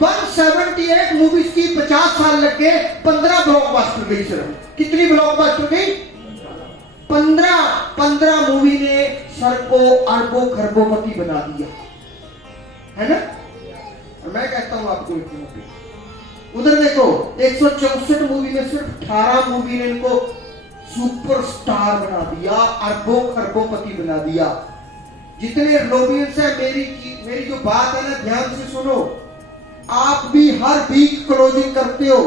178 मूवीज की 50 साल लग गए, 15 ब्लॉकबस्टर गई सिर्फ। कितनी ब्लॉकबस्टर गई? 15 मूवी ने सर को अरबों खरबोपति बना दिया, है ना? और मैं कहता हूं आपको, उधर देखो 164 मूवी में सिर्फ 18 मूवी ने इनको सुपरस्टार बना दिया, अरबों खरबोपति बना दिया। जितने लोबियंस है, मेरी जो बात है ना, ध्यान से सुनो। आप भी हर वीक क्लोजिंग करते हो,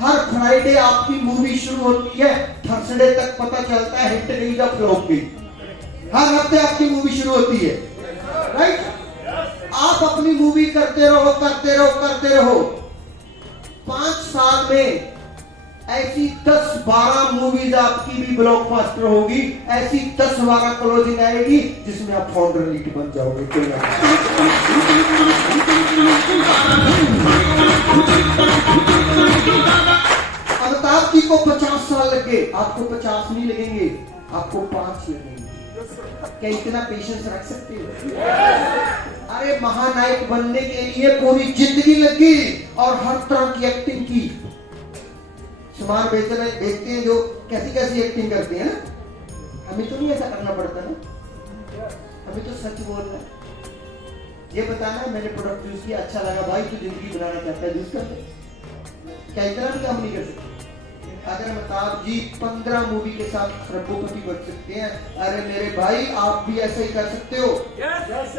हर फ्राइडे आपकी मूवी शुरू होती है, थर्सडे तक पता चलता है हिट गई या फ्लॉप गई। हर हफ्ते आपकी मूवी शुरू होती है, राइट? आप अपनी मूवी करते रहो। 5 साल में ऐसी 10-12 मूवीज आपकी भी ब्लॉकबस्टर होगी, ऐसी 10-12 क्लोजिंग आएगी जिसमें आप फाउंडर लीड बन जाओगे। कोई ना, अमिताभ जी को 50 साल लगे, आपको 50 नहीं लगेंगे, आपको 5 लगेंगे। क्या इतना पेशेंस रख सकते हो? अरे महानायक बनने के लिए पूरी जिंदगी लगी और हर तरह की एक्टिंग की। सामान बेचने देखते हैं जो कैसी कैसी एक्टिंग करते हैं ना, हमें तो नहीं ऐसा करना पड़ता ना, हमें तो सच बोलना, ये बताना मैंने प्रोडक्ट यूज किया, अच्छा लगा भाई, तू जिंदगी बनाना चाहता है यूज कर ले। क्या इतना भी काम नहीं कर सकते? अगर अमिताभ जी 15 मूवी के साथ खरबोपति बन सकते हैं, अरे मेरे भाई आप भी ऐसा ही कर सकते हो।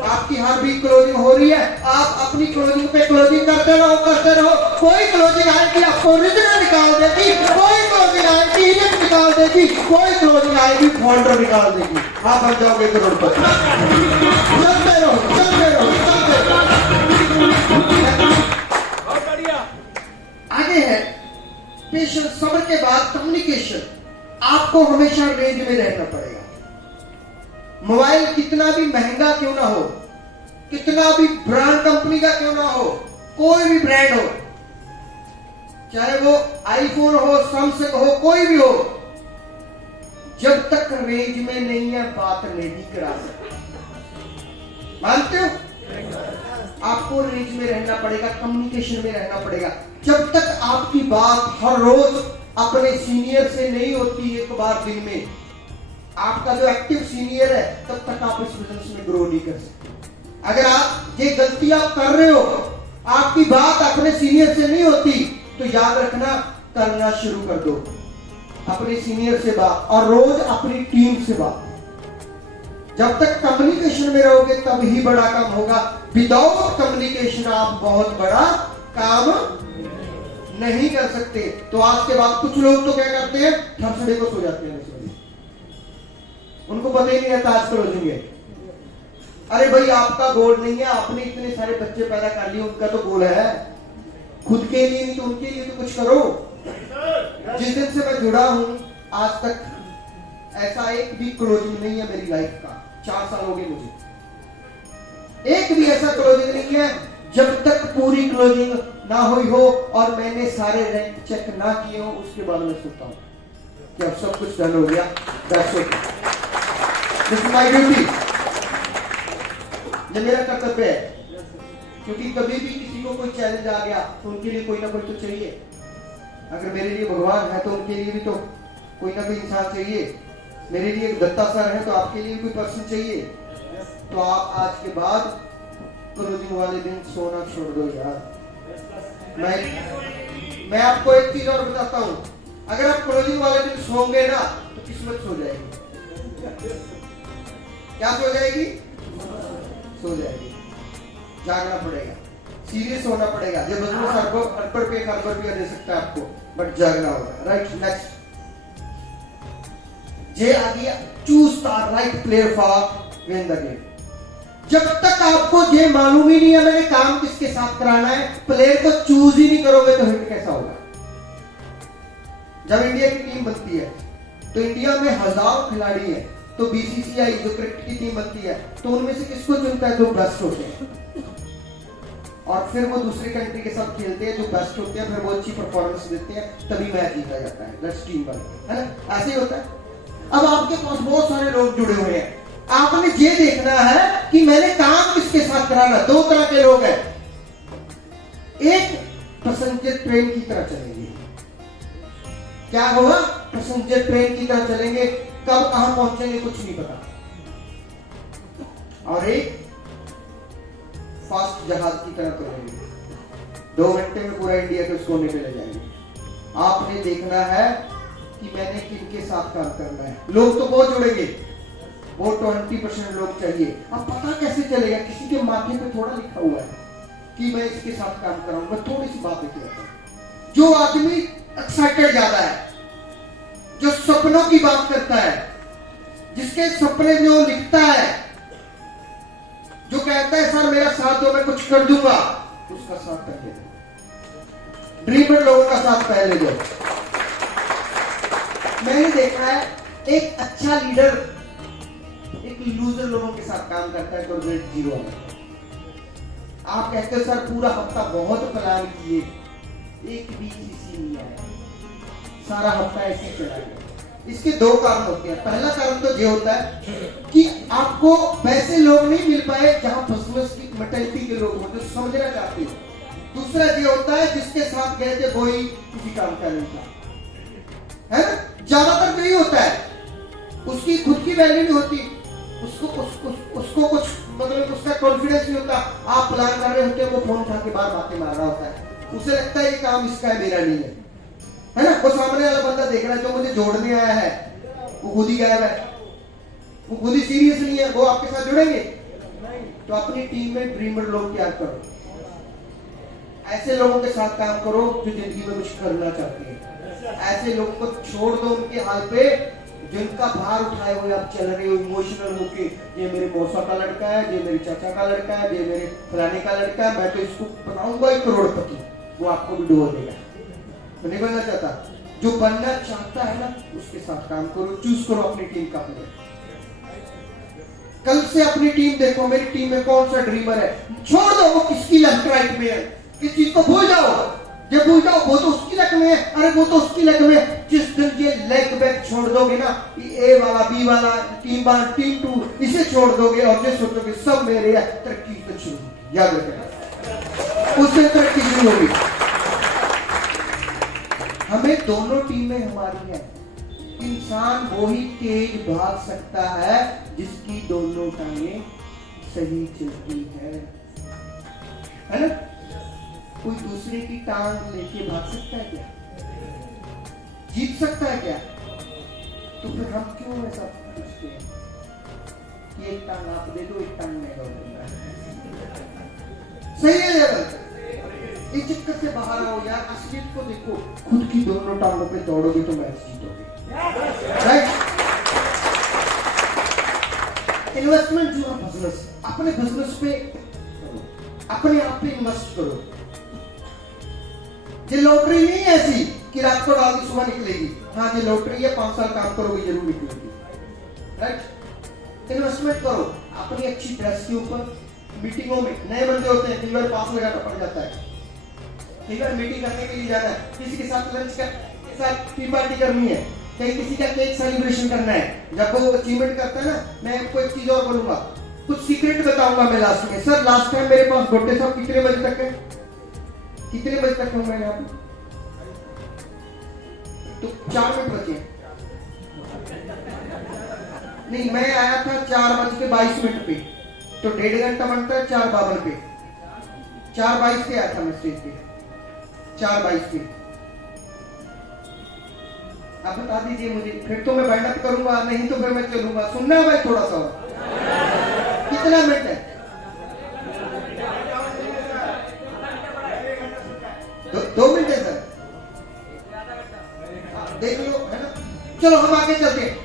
आपकी हर भी क्लोजिंग हो रही है, आप अपनी क्लोजिंग पे क्लोजिंग करते रहो। कोई क्लोजिंग आएगी आपको ओरिजिनल निकाल देगी, कोई क्लोजिंग आएगी इमेज निकाल देगी, कोई क्लोजिंग आएगी फाउंडर निकाल देगी, आप बन जाओगे करोड़पति। चलते रहो। आगे है पेशेंस, सब्र के बाद कम्युनिकेशन। आपको हमेशा रेंज में रहना पड़ेगा। मोबाइल कितना भी महंगा क्यों ना हो, कितना भी ब्रांड कंपनी का क्यों ना हो, कोई भी ब्रांड हो, चाहे वो आईफोन हो, सैमसंग हो, कोई भी हो, जब तक रेंज में नहीं है बात नहीं करा सकते। मानते हो? आपको रेंज में रहना पड़ेगा, कम्युनिकेशन में रहना पड़ेगा। जब तक आपकी बात हर रोज अपने सीनियर से नहीं होती, एक बार दिन में, आपका जो एक्टिव सीनियर है, तब तक आप इस बिजनेस में ग्रो नहीं कर सकते। अगर आप ये गलती आप कर रहे हो, आपकी बात अपने सीनियर से नहीं होती, तो याद रखना, करना शुरू कर दो अपने सीनियर से बात, और रोज अपनी टीम से बात। जब तक कम्युनिकेशन में रहोगे तब ही बड़ा काम होगा। विदाउट कम्युनिकेशन आप बहुत बड़ा काम नहीं कर सकते। तो आज के बाद कुछ लोग तो क्या करते हैं, थर्सडे को सो जाते हैं, उनको पता ही नहीं रहता आज क्लोजिंग है। अरे भाई आपका गोल नहीं है, आपने इतने सारे बच्चे पैदा कर लिए, उनका तो गोल है, खुद के लिए नहीं तो उनके लिए तो कुछ करो। जिस दिन से मैं जुड़ा हूं आज तक ऐसा एक भी क्लोजिंग नहीं है मेरी लाइफ का, 4 साल हो गए मुझे, एक भी ऐसा क्लोजिंग नहीं है जब तक पूरी क्लोजिंग ना हुई हो और मैंने सारे रैंक चेक ना किए हो, उसके बाद मैं सोचता हूं कि अब सब कुछ डन हो गया, that's it, this is my duty, ये मेरा कर्तव्य है। क्योंकि कभी भी किसी को कोई चैलेंज आ गया तो उनके लिए कोई ना कोई तो चाहिए। अगर मेरे लिए भगवान है तो उनके लिए भी तो कोई ना कोई इंसान चाहिए। मेरे लिए दत्ता सर है तो आपके लिए कोई पर्सन चाहिए। तो आप आज के बाद क्लोजिंग वाले दिन सोना छोड़ दो यार। मैं आपको एक चीज और बताता हूं, अगर आप क्लोजिंग वाले दिन सोओगे ना तो किस्मत सो जाएगी। क्या सो जाएगी? सो जाएगी। जागना पड़ेगा, सीरियस होना पड़ेगा। जब बदलो सर को अनपढ़ पे 1 अरब रुपया दे सकता है आपको, बट जागना होगा। राइट, नेक्स्ट जे आ गया, choose the right player for win the game. जब तक आपको ये मालूम ही नहीं है मैंने काम किसके साथ कराना है, प्लेयर को चूज ही नहीं करोगे तो हिट कैसा होगा? जब इंडिया की टीम बनती है तो इंडिया में हजारों खिलाड़ी हैं, तो बीसीसीआई जो क्रिकेट की टीम बनती है तो उनमें से किसको चुनता है? जो बेस्ट होते हैं, और फिर वो दूसरी कंट्री के साथ खेलते हैं, जो बेस्ट होते हैं, फिर वो अच्छी परफॉर्मेंस देते हैं, तभी मैच जीता जाता है। दैट्स टीम वर्क, है ना? ऐसे ही होता है। अब आपके पास बहुत सारे लोग जुड़े हुए हैं, आपने ये देखना है कि मैंने काम किसके साथ कराना। 2 तरह के लोग हैं, एक पैसेंजर ट्रेन की तरह चलेंगे। क्या होगा? पैसेंजर ट्रेन की तरह चलेंगे, कब कहां पहुंचेंगे कुछ नहीं पता। और एक फास्ट जहाज की तरह चलेंगे, 2 घंटे में पूरा इंडिया के उस कोने पे ले जाएंगे। आपने देखना है कि मैंने किनके साथ काम करना है। लोग तो बहुत जुड़ेंगे, वो 20% लोग चाहिए। अब पता कैसे चलेगा? किसी के माथे पे थोड़ा लिखा हुआ है कि मैं इसके साथ काम कर रहा हूं। मैं थोड़ी सी बात लिख लेता हूं। जो आदमी एक्साइटेड ज्यादा है, जो सपनों की बात करता है, जिसके सपने जो लिखता है, जो कहता है सर मेरा साथ दो मैं कुछ कर दूंगा, उसका साथ पहले दो। ड्रीमर लोगों का साथ पहले दो। अच्छा लीडर एक लूजर लोगों के साथ काम करता है कॉर्पोरेट जीरो में। आप कहते हो सर पूरा हफ्ता बहुत प्लान किए, एक भी सीसी नहीं आया, सारा हफ्ता ऐसे चला गया। इसके दो कारण होते हैं। पहला कारण तो ये होता है कि आपको वैसे लोग नहीं मिल पाए जहां बिजनेस की मेंटालिटी के लोग हो जो समझना चाहते हो। दूसरा ये होता है जिसके साथ गए थे वही किसी काम का नहीं था, है ना? ज्यादातर तो यही होता है, उसकी खुद की वैल्यू नहीं होती, उसको कुछ मतलब उसका कॉन्फिडेंस नहीं होता। आप प्लान कर रहे होते हैं, वो फोन उठा के बार बातें मार रहा होता है, उसे लगता है ये काम इसका है मेरा नहीं है ना? वो सामने वाला बंदा देख रहा है जो मुझे जोड़ने आया है वो खुद ही गायब है, वो खुद ही सीरियस नहीं है, वो आपके साथ जुड़ेंगे? तो अपनी टीम में ड्रीमर लोग क्या करो, ऐसे लोगों के साथ काम करो जो जिंदगी में कुछ करना चाहते हैं। ऐसे लोगों को छोड़ दो उनके हाल पे, जिनका भार उठाए हुए आप चल रहे हो इमोशनल होके, ये मेरे मौसा का लड़का है, ये मेरे चाचा का लड़का है, ये मेरे फलाने का लड़का है, मैं तो इसको बनाऊंगा ही करोड़पति, वो आपको भी डुबो देगा। तो नहीं बनना चाहता, जो बनना चाहता है ना उसके साथ काम करो, चूज करो अपनी टीम का प्लेयर। कल से अपनी टीम देखो, मेरी टीम में कौन सा ड्रीमर है, छोड़ दो वो किसकी लेफ्ट राइट में है, किस चीज को भूल जाओ, जब भूल जाओ वो तो उसकी लेग में है, अरे वो तो उसकी लेग में। जिस दिन ये लेग बैक छोड़ दोगे ना, ए वाला बी वाला टीम 1 टीम 2 इसे छोड़ दोगे और ये सोचोगे सब मेरे है, तरक्की तो शुरू होगी, याद रखना उससे तरक्की शुरू होगी। हमें दोनों टीमें हमारी है। इंसान वही तेज भाग सकता है जिसकी दोनों टांगें सही चलती है ना? कोई दूसरे की टांग लेके भाग सकता है क्या? जीत सकता है क्या? तो फिर हम क्यों ऐसा पूछते हैं कि एक टांग आप दे दो, एक टांग मैं दूंगा? सही है यार, इस चक्कर से बाहर आओ यार, असलियत को देखो। खुद की दोनों टांगों पे दौड़ोगे तो मैच जीतोगे, राइट? इन्वेस्टमेंट जो है बिजनेस, अपने बिजनेस पे अपने आप पे इन्वेस्ट करो। ये लॉटरी नहीं है ऐसी कि रात को डाल दी सुबह निकलेगी। हाँ ये लॉटरी है, 5 साल काम करोगे जरूर निकलेगी, राइट? इन्वेस्टमेंट करो अपनी अच्छी ड्रेस के ऊपर। मीटिंगों में नए बंदे होते हैं, कई बार पास लगाना पड़ जाता है, कई बार मीटिंग करने के लिए जाना है, किसी के साथ लंच के साथ टी पार्टी करनी है, कहीं किसी का केक सेलिब्रेशन करना है। जब वो अचीवमेंट करता है ना, मैं आपको एक चीज और बोलूंगा, कुछ सीक्रेट बताऊंगा मैं लास्ट में। सर लास्ट टाइम मेरे पास गोटे साहब कितने बजे तक है, कितने बजे तक हूं मैं यहाँ पे? तो 4 मिनट बचे नहीं, मैं आया था 4:22 पे, तो 1.5 घंटा बनता है 4:52 पे, 4:22 पे आया था मैं स्टेज पे, 4:22 पे। आप बता दीजिए मुझे, फिर तो मैं बैठक करूंगा, नहीं तो फिर मैं चलूंगा। सुनना है भाई थोड़ा सा, कितना मिनट है? 2 मिनट है सर, देख लो, है ना? चलो हम आगे चलते हैं।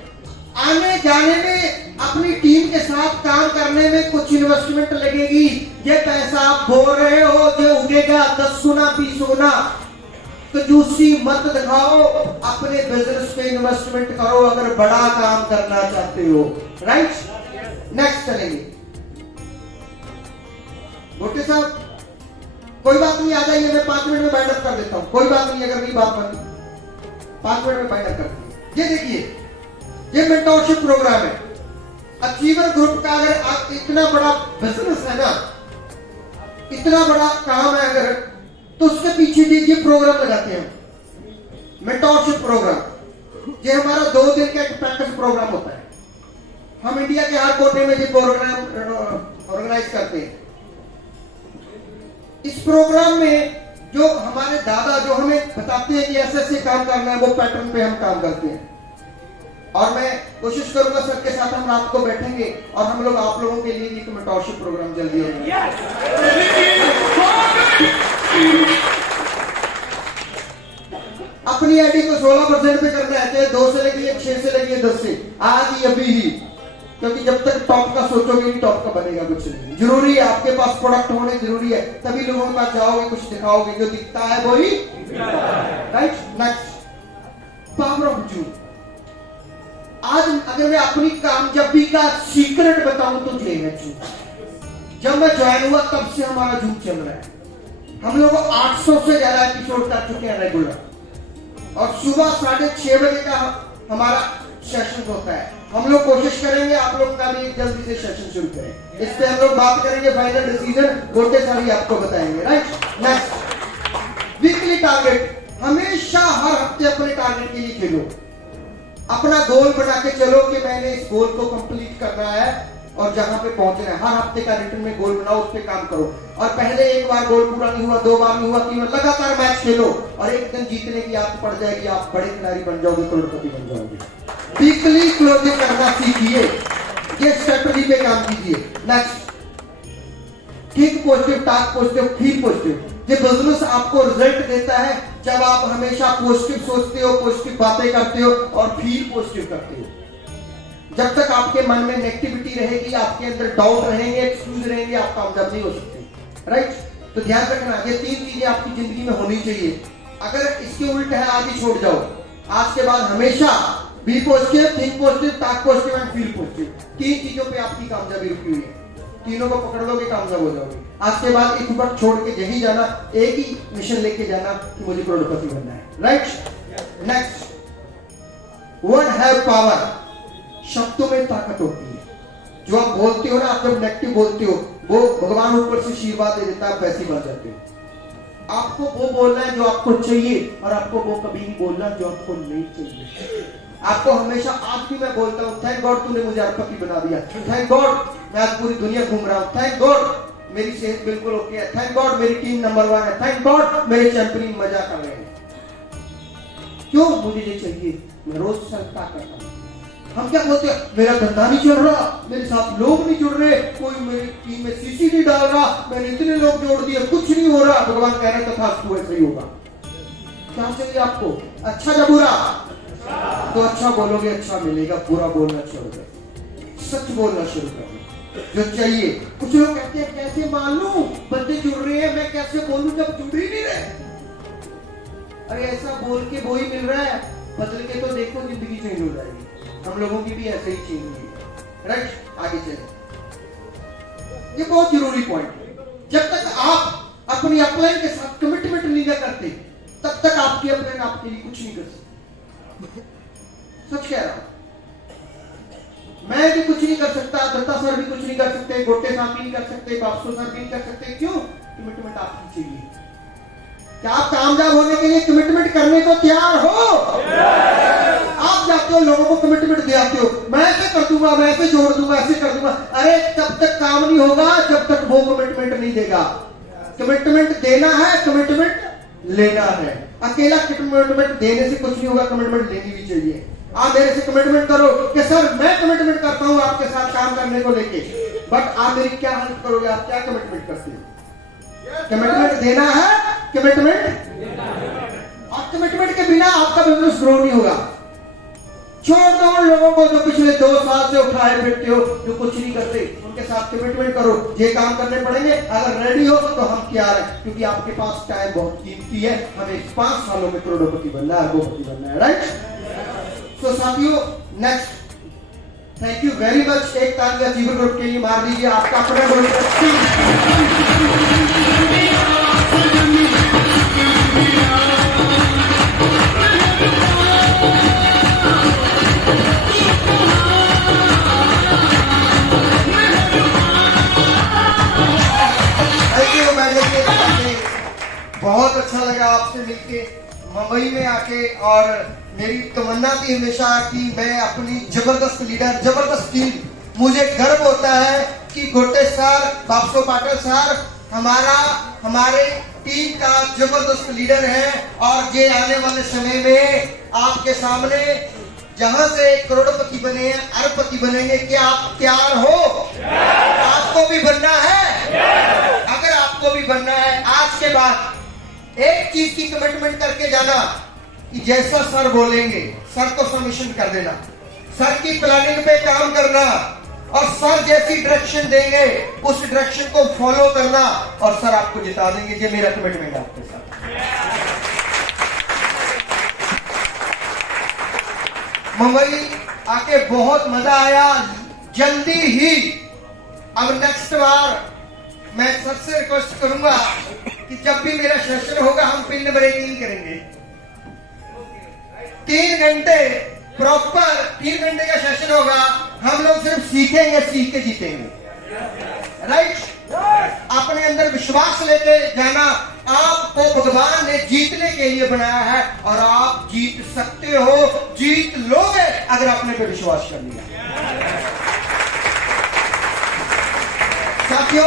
आने जाने में अपनी टीम के साथ काम करने में कुछ इन्वेस्टमेंट लगेगी। ये पैसा आप बोल रहे हो जो उगेगा 10 गुना 20 गुना, तो जूसी मत दिखाओ, अपने बिजनेस पे इन्वेस्टमेंट करो अगर बड़ा काम करना चाहते हो, राइट? नेक्स्ट चलेंगे। गोटे साहब कोई बात नहीं, आ जाइए, मैं 5 मिनट में बाइंड अप कर देता हूं, कोई बात नहीं, अगर मेरी बात बनी 5 मिनट में बाइंड अप कर। ये देखिए, ये मेंटरशिप प्रोग्राम है अचीवर ग्रुप का। अगर आप इतना बड़ा बिजनेस है ना, इतना बड़ा काम है अगर, तो उसके पीछे ये प्रोग्राम लगाते हैं, मेंटरशिप प्रोग्राम। ये हमारा 2 दिन का एक प्रैक्टिस प्रोग्राम होता है। हम इंडिया के हर कोने में ये प्रोग्राम ऑर्गेनाइज करते हैं। इस प्रोग्राम में जो हमारे दादा जो हमें बताते हैं कि ऐसे काम करना है, वो पैटर्न पे हम काम करते हैं। और मैं कोशिश करूंगा सर के साथ हम रात को बैठेंगे और हम लोग आप लोगों के लिए एक मेंटरशिप प्रोग्राम जल्दी होगा। अपनी आईडी को 16% पे करना है, चाहे 2 से लगी है, 6 से लगी है, 10 से, आज ही अभी ही, क्योंकि जब तक टॉप का सोचोगे नहीं टॉप का बनेगा कुछ नहीं। जरूरी है आपके पास प्रोडक्ट होने जरूरी है, तभी लोगों के पास जाओगे, कुछ दिखाओगे, जो दिखता है वही, right? Next, power of June. आज अगर अगर मैं अपनी कामयाबी का सीक्रेट बताऊं तो ये है झूठ। जब मैं ज्वाइन हुआ तब से हमारा झूठ चल रहा है। हम लोग 800 से ज्यादा एपिसोड कर चुके हैं रेगुलर, और सुबह 6:30 बजे का हमारा सेशन होता है। हम लोग कोशिश करेंगे आप लोग का भी जल्दी से सेशन शुरू करें। इस पे हम लोग बात करेंगे, फाइनल डिसीजन गोटे सारी आपको बताएंगे। Right, next weekly target. हमेशा हर हफ्ते अपने टारगेट के लिए खेलो, अपना गोल बना के चलो कि मैंने इस गोल को कंप्लीट करना है और जहां पे पहुंचना है। हर हफ्ते का रिटर्न में गोल बनाओ, उस पे काम करो। और पहले एक बार गोल पूरा नहीं हुआ, 2 बार नहीं हुआ, 3 बार, लगातार मैच खेलो और एक दिन जीतने की आदत पड़ जाएगी, आप बड़े खिलाड़ी बन जाओगे, करोड़पति बन जाओगे। वीकली क्लोजिंग करना सीखिए, ये स्ट्रेटजी पे काम कीजिए। Next, think positive, talk positive, feel positive. ये बिजनेस आपको रिजल्ट देता है जब आप हमेशा पॉजिटिव सोचते हो, पॉजिटिव बातें करते हो और फील पॉजिटिव करते हो। जब तक आपके मन में नेगेटिविटी रहेगी, आपके अंदर डाउट रहेंगे, एक्सक्यूज रहेंगे, आप कामयाब नहीं हो सकते। राइट, तो ध्यान रखना, ये 3 चीजें आपकी जिंदगी में होनी चाहिए। अगर इसके उल्ट है, आज ही छोड़ जाओ। आज के बाद हमेशा be positive, think positive, talk positive and feel positive. 3 चीजों पे आपकी कामयाबी रुकी हुई है। तीनों को पकड़ लोगे, कामयाब हो जाओगे। आज के बाद एक वक्त छोड़ के यही जाना, एक ही मिशन लेके जाना कि मुझे करोड़पति बनना है। Right, next, word have power. शब्दों में ताकत होती है। जो आप बोलते हो ना, आप जब नेगेटिव बोलते हो, वो भगवान ऊपर से आशीर्वाद दे देता है, आप वैसे बन जाते हो। आपको वो बोलना है जो आपको चाहिए, और आपको वो कभी नहीं बोलना जो आपको नहीं चाहिए। आपको हमेशा, आज भी मैं बोलता हूँ, थैंक गॉड तूने मुझे अरबपति बना दिया, थैंक गॉड मैं आज पूरी दुनिया घूम रहा हूँ, थैंक गॉड मेरी सेहत बिल्कुल ओके है, थैंक गॉड मेरी टीम नंबर 1 है, थैंक गॉड मेरे चैंपियन मजा कर रहे हैं। क्यों? मुझे ये चाहिए, मैं रोज सल्ता करता हूँ। हम क्या बोलते हैं, मेरा धंधा नहीं चल रहा, मेरे साथ लोग नहीं जुड़ रहे, कोई मेरी टीम में सीसी नहीं डाल रहा, मैंने इतने लोग जोड़ दिए, कुछ नहीं हो रहा। भगवान कह रहे तथा तू ऐसा ही होगा। क्या चाहिए आपको? अच्छा या बुरा? तो अच्छा बोलोगे, अच्छा मिलेगा। बुरा बोलना छोड़ दो, सच बोलना शुरू करो जो चाहिए। कुछ लोग कहते हैं कैसे मालूम बंदे जुड़ रहे हैं, मैं कैसे बोलूं जब जुड़ ही नहीं रहे। अरे ऐसा बोल के वो ही मिल रहा है, बदल के तो देखो, जिंदगी चेंज हो जाएगी। हम लोगों की भी ऐसे ही चेंज हुई। राइट, आगे चले। ये बहुत जरूरी पॉइंट है। जब तक आप अपनी अपलाइन के साथ कमिटमेंट नहीं करते, तब तक आपकी अपलाइन आपके लिए कुछ नहीं कर सकती। सच कह रहा हूं, मैं भी कुछ नहीं कर सकता, दत्ता सर भी कुछ नहीं कर सकते, गोटे साहब भी नहीं कर सकते, बापसो सर भी नहीं कर सकते। क्यों? कमिटमेंट आपकी चाहिए। क्या आप कामयाब होने के लिए कमिटमेंट करने को तैयार हो? आप जाते हो, लोगों को कमिटमेंट दे आते हो, मैं ऐसे कर दूंगा, मैं ऐसे जोड़ दूंगा, ऐसे कर दूंगा। अरे तब तक काम नहीं होगा जब तक वो कमिटमेंट नहीं देगा। कमिटमेंट देना है, कमिटमेंट लेना है। अकेला कमिटमेंट देने से कुछ नहीं होगा, कमिटमेंट लेनी भी चाहिए। आप मेरे से कमिटमेंट करो कि सर मैं कमिटमेंट करता हूं आपके साथ काम करने को लेके, बट आप मेरी क्या हेल्प करोगे? आप क्या कमिटमेंट करते हो? कमिटमेंट देना है, कमिटमेंट, और कमिटमेंट के बिना आपका बिजनेस ग्रो नहीं होगा। छोड़ दो उन लोगों को जो पिछले 2 साल से उठाए फिरते हो, जो कुछ नहीं करते, उनके साथ कमिटमेंट करो। ये काम करने पड़ेंगे, अगर रेडी हो तो हम तैयार हैं, क्योंकि आपके पास टाइम बहुत कीमती है। हमें 5 सालों में करोड़पति बनना है, अरबपति बनना है। राइट, तो साथियों, next, thank you very much. एक तालियां जीवन ग्रुप के लिए मार दीजिए। आपका अपना ग्रुप बहुत अच्छा लगा आपसे मिलके, मुंबई में आके। और मेरी तमन्ना थी हमेशा कि मैं अपनी जबरदस्त लीडर, जबरदस्त टीम, मुझे गर्व होता है कि गोटे सर, बापसो पाटिल सर हमारे टीम का जबरदस्त लीडर है। और ये आने वाले समय में आपके सामने जहां से करोड़पति बने हैं, अरबपति बनेंगे। क्या आप तैयार हो? आपको भी बनना है? अगर आपको भी बनना है, आज के बाद एक चीज की कमिटमेंट करके जाना कि जैसा सर बोलेंगे, सर को सबमिशन कर देना, सर की प्लानिंग पे काम करना, और सर जैसी डायरेक्शन देंगे उस डायरेक्शन को फॉलो करना, और सर आपको जिता देंगे। ये मेरा कमिटमेंट है आपके साथ। मुंबई आके बहुत मजा आया। जल्दी ही अब नेक्स्ट बार मैं सबसे रिक्वेस्ट करूंगा कि जब भी मेरा सेशन होगा हम पिन ब्रेकिंग करेंगे। 3 घंटे प्रॉपर 3 घंटे का सेशन होगा। हम लोग सिर्फ सीखेंगे, सीख के जीतेंगे। राइट? अपने अंदर विश्वास लेके जाना। आपको भगवान ने जीतने के लिए बनाया है और आप जीत सकते हो, जीत लोगे अगर अपने पे विश्वास कर लिया। साथियों,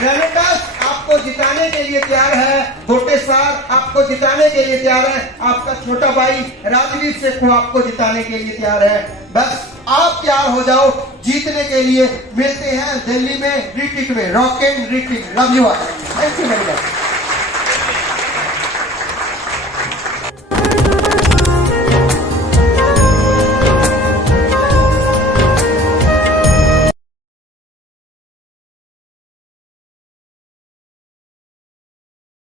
रेनेटास आपको जिताने के लिए तैयार है। गोटे सर आपको जिताने के लिए तैयार है। आपका छोटा भाई राजवीर सेखो आपको जिताने के लिए तैयार है। बस आप तैयार हो जाओ जीतने के लिए। मिलते हैं दिल्ली में रिट्रीट में, rock and retreat. Love you all. Thank you very much.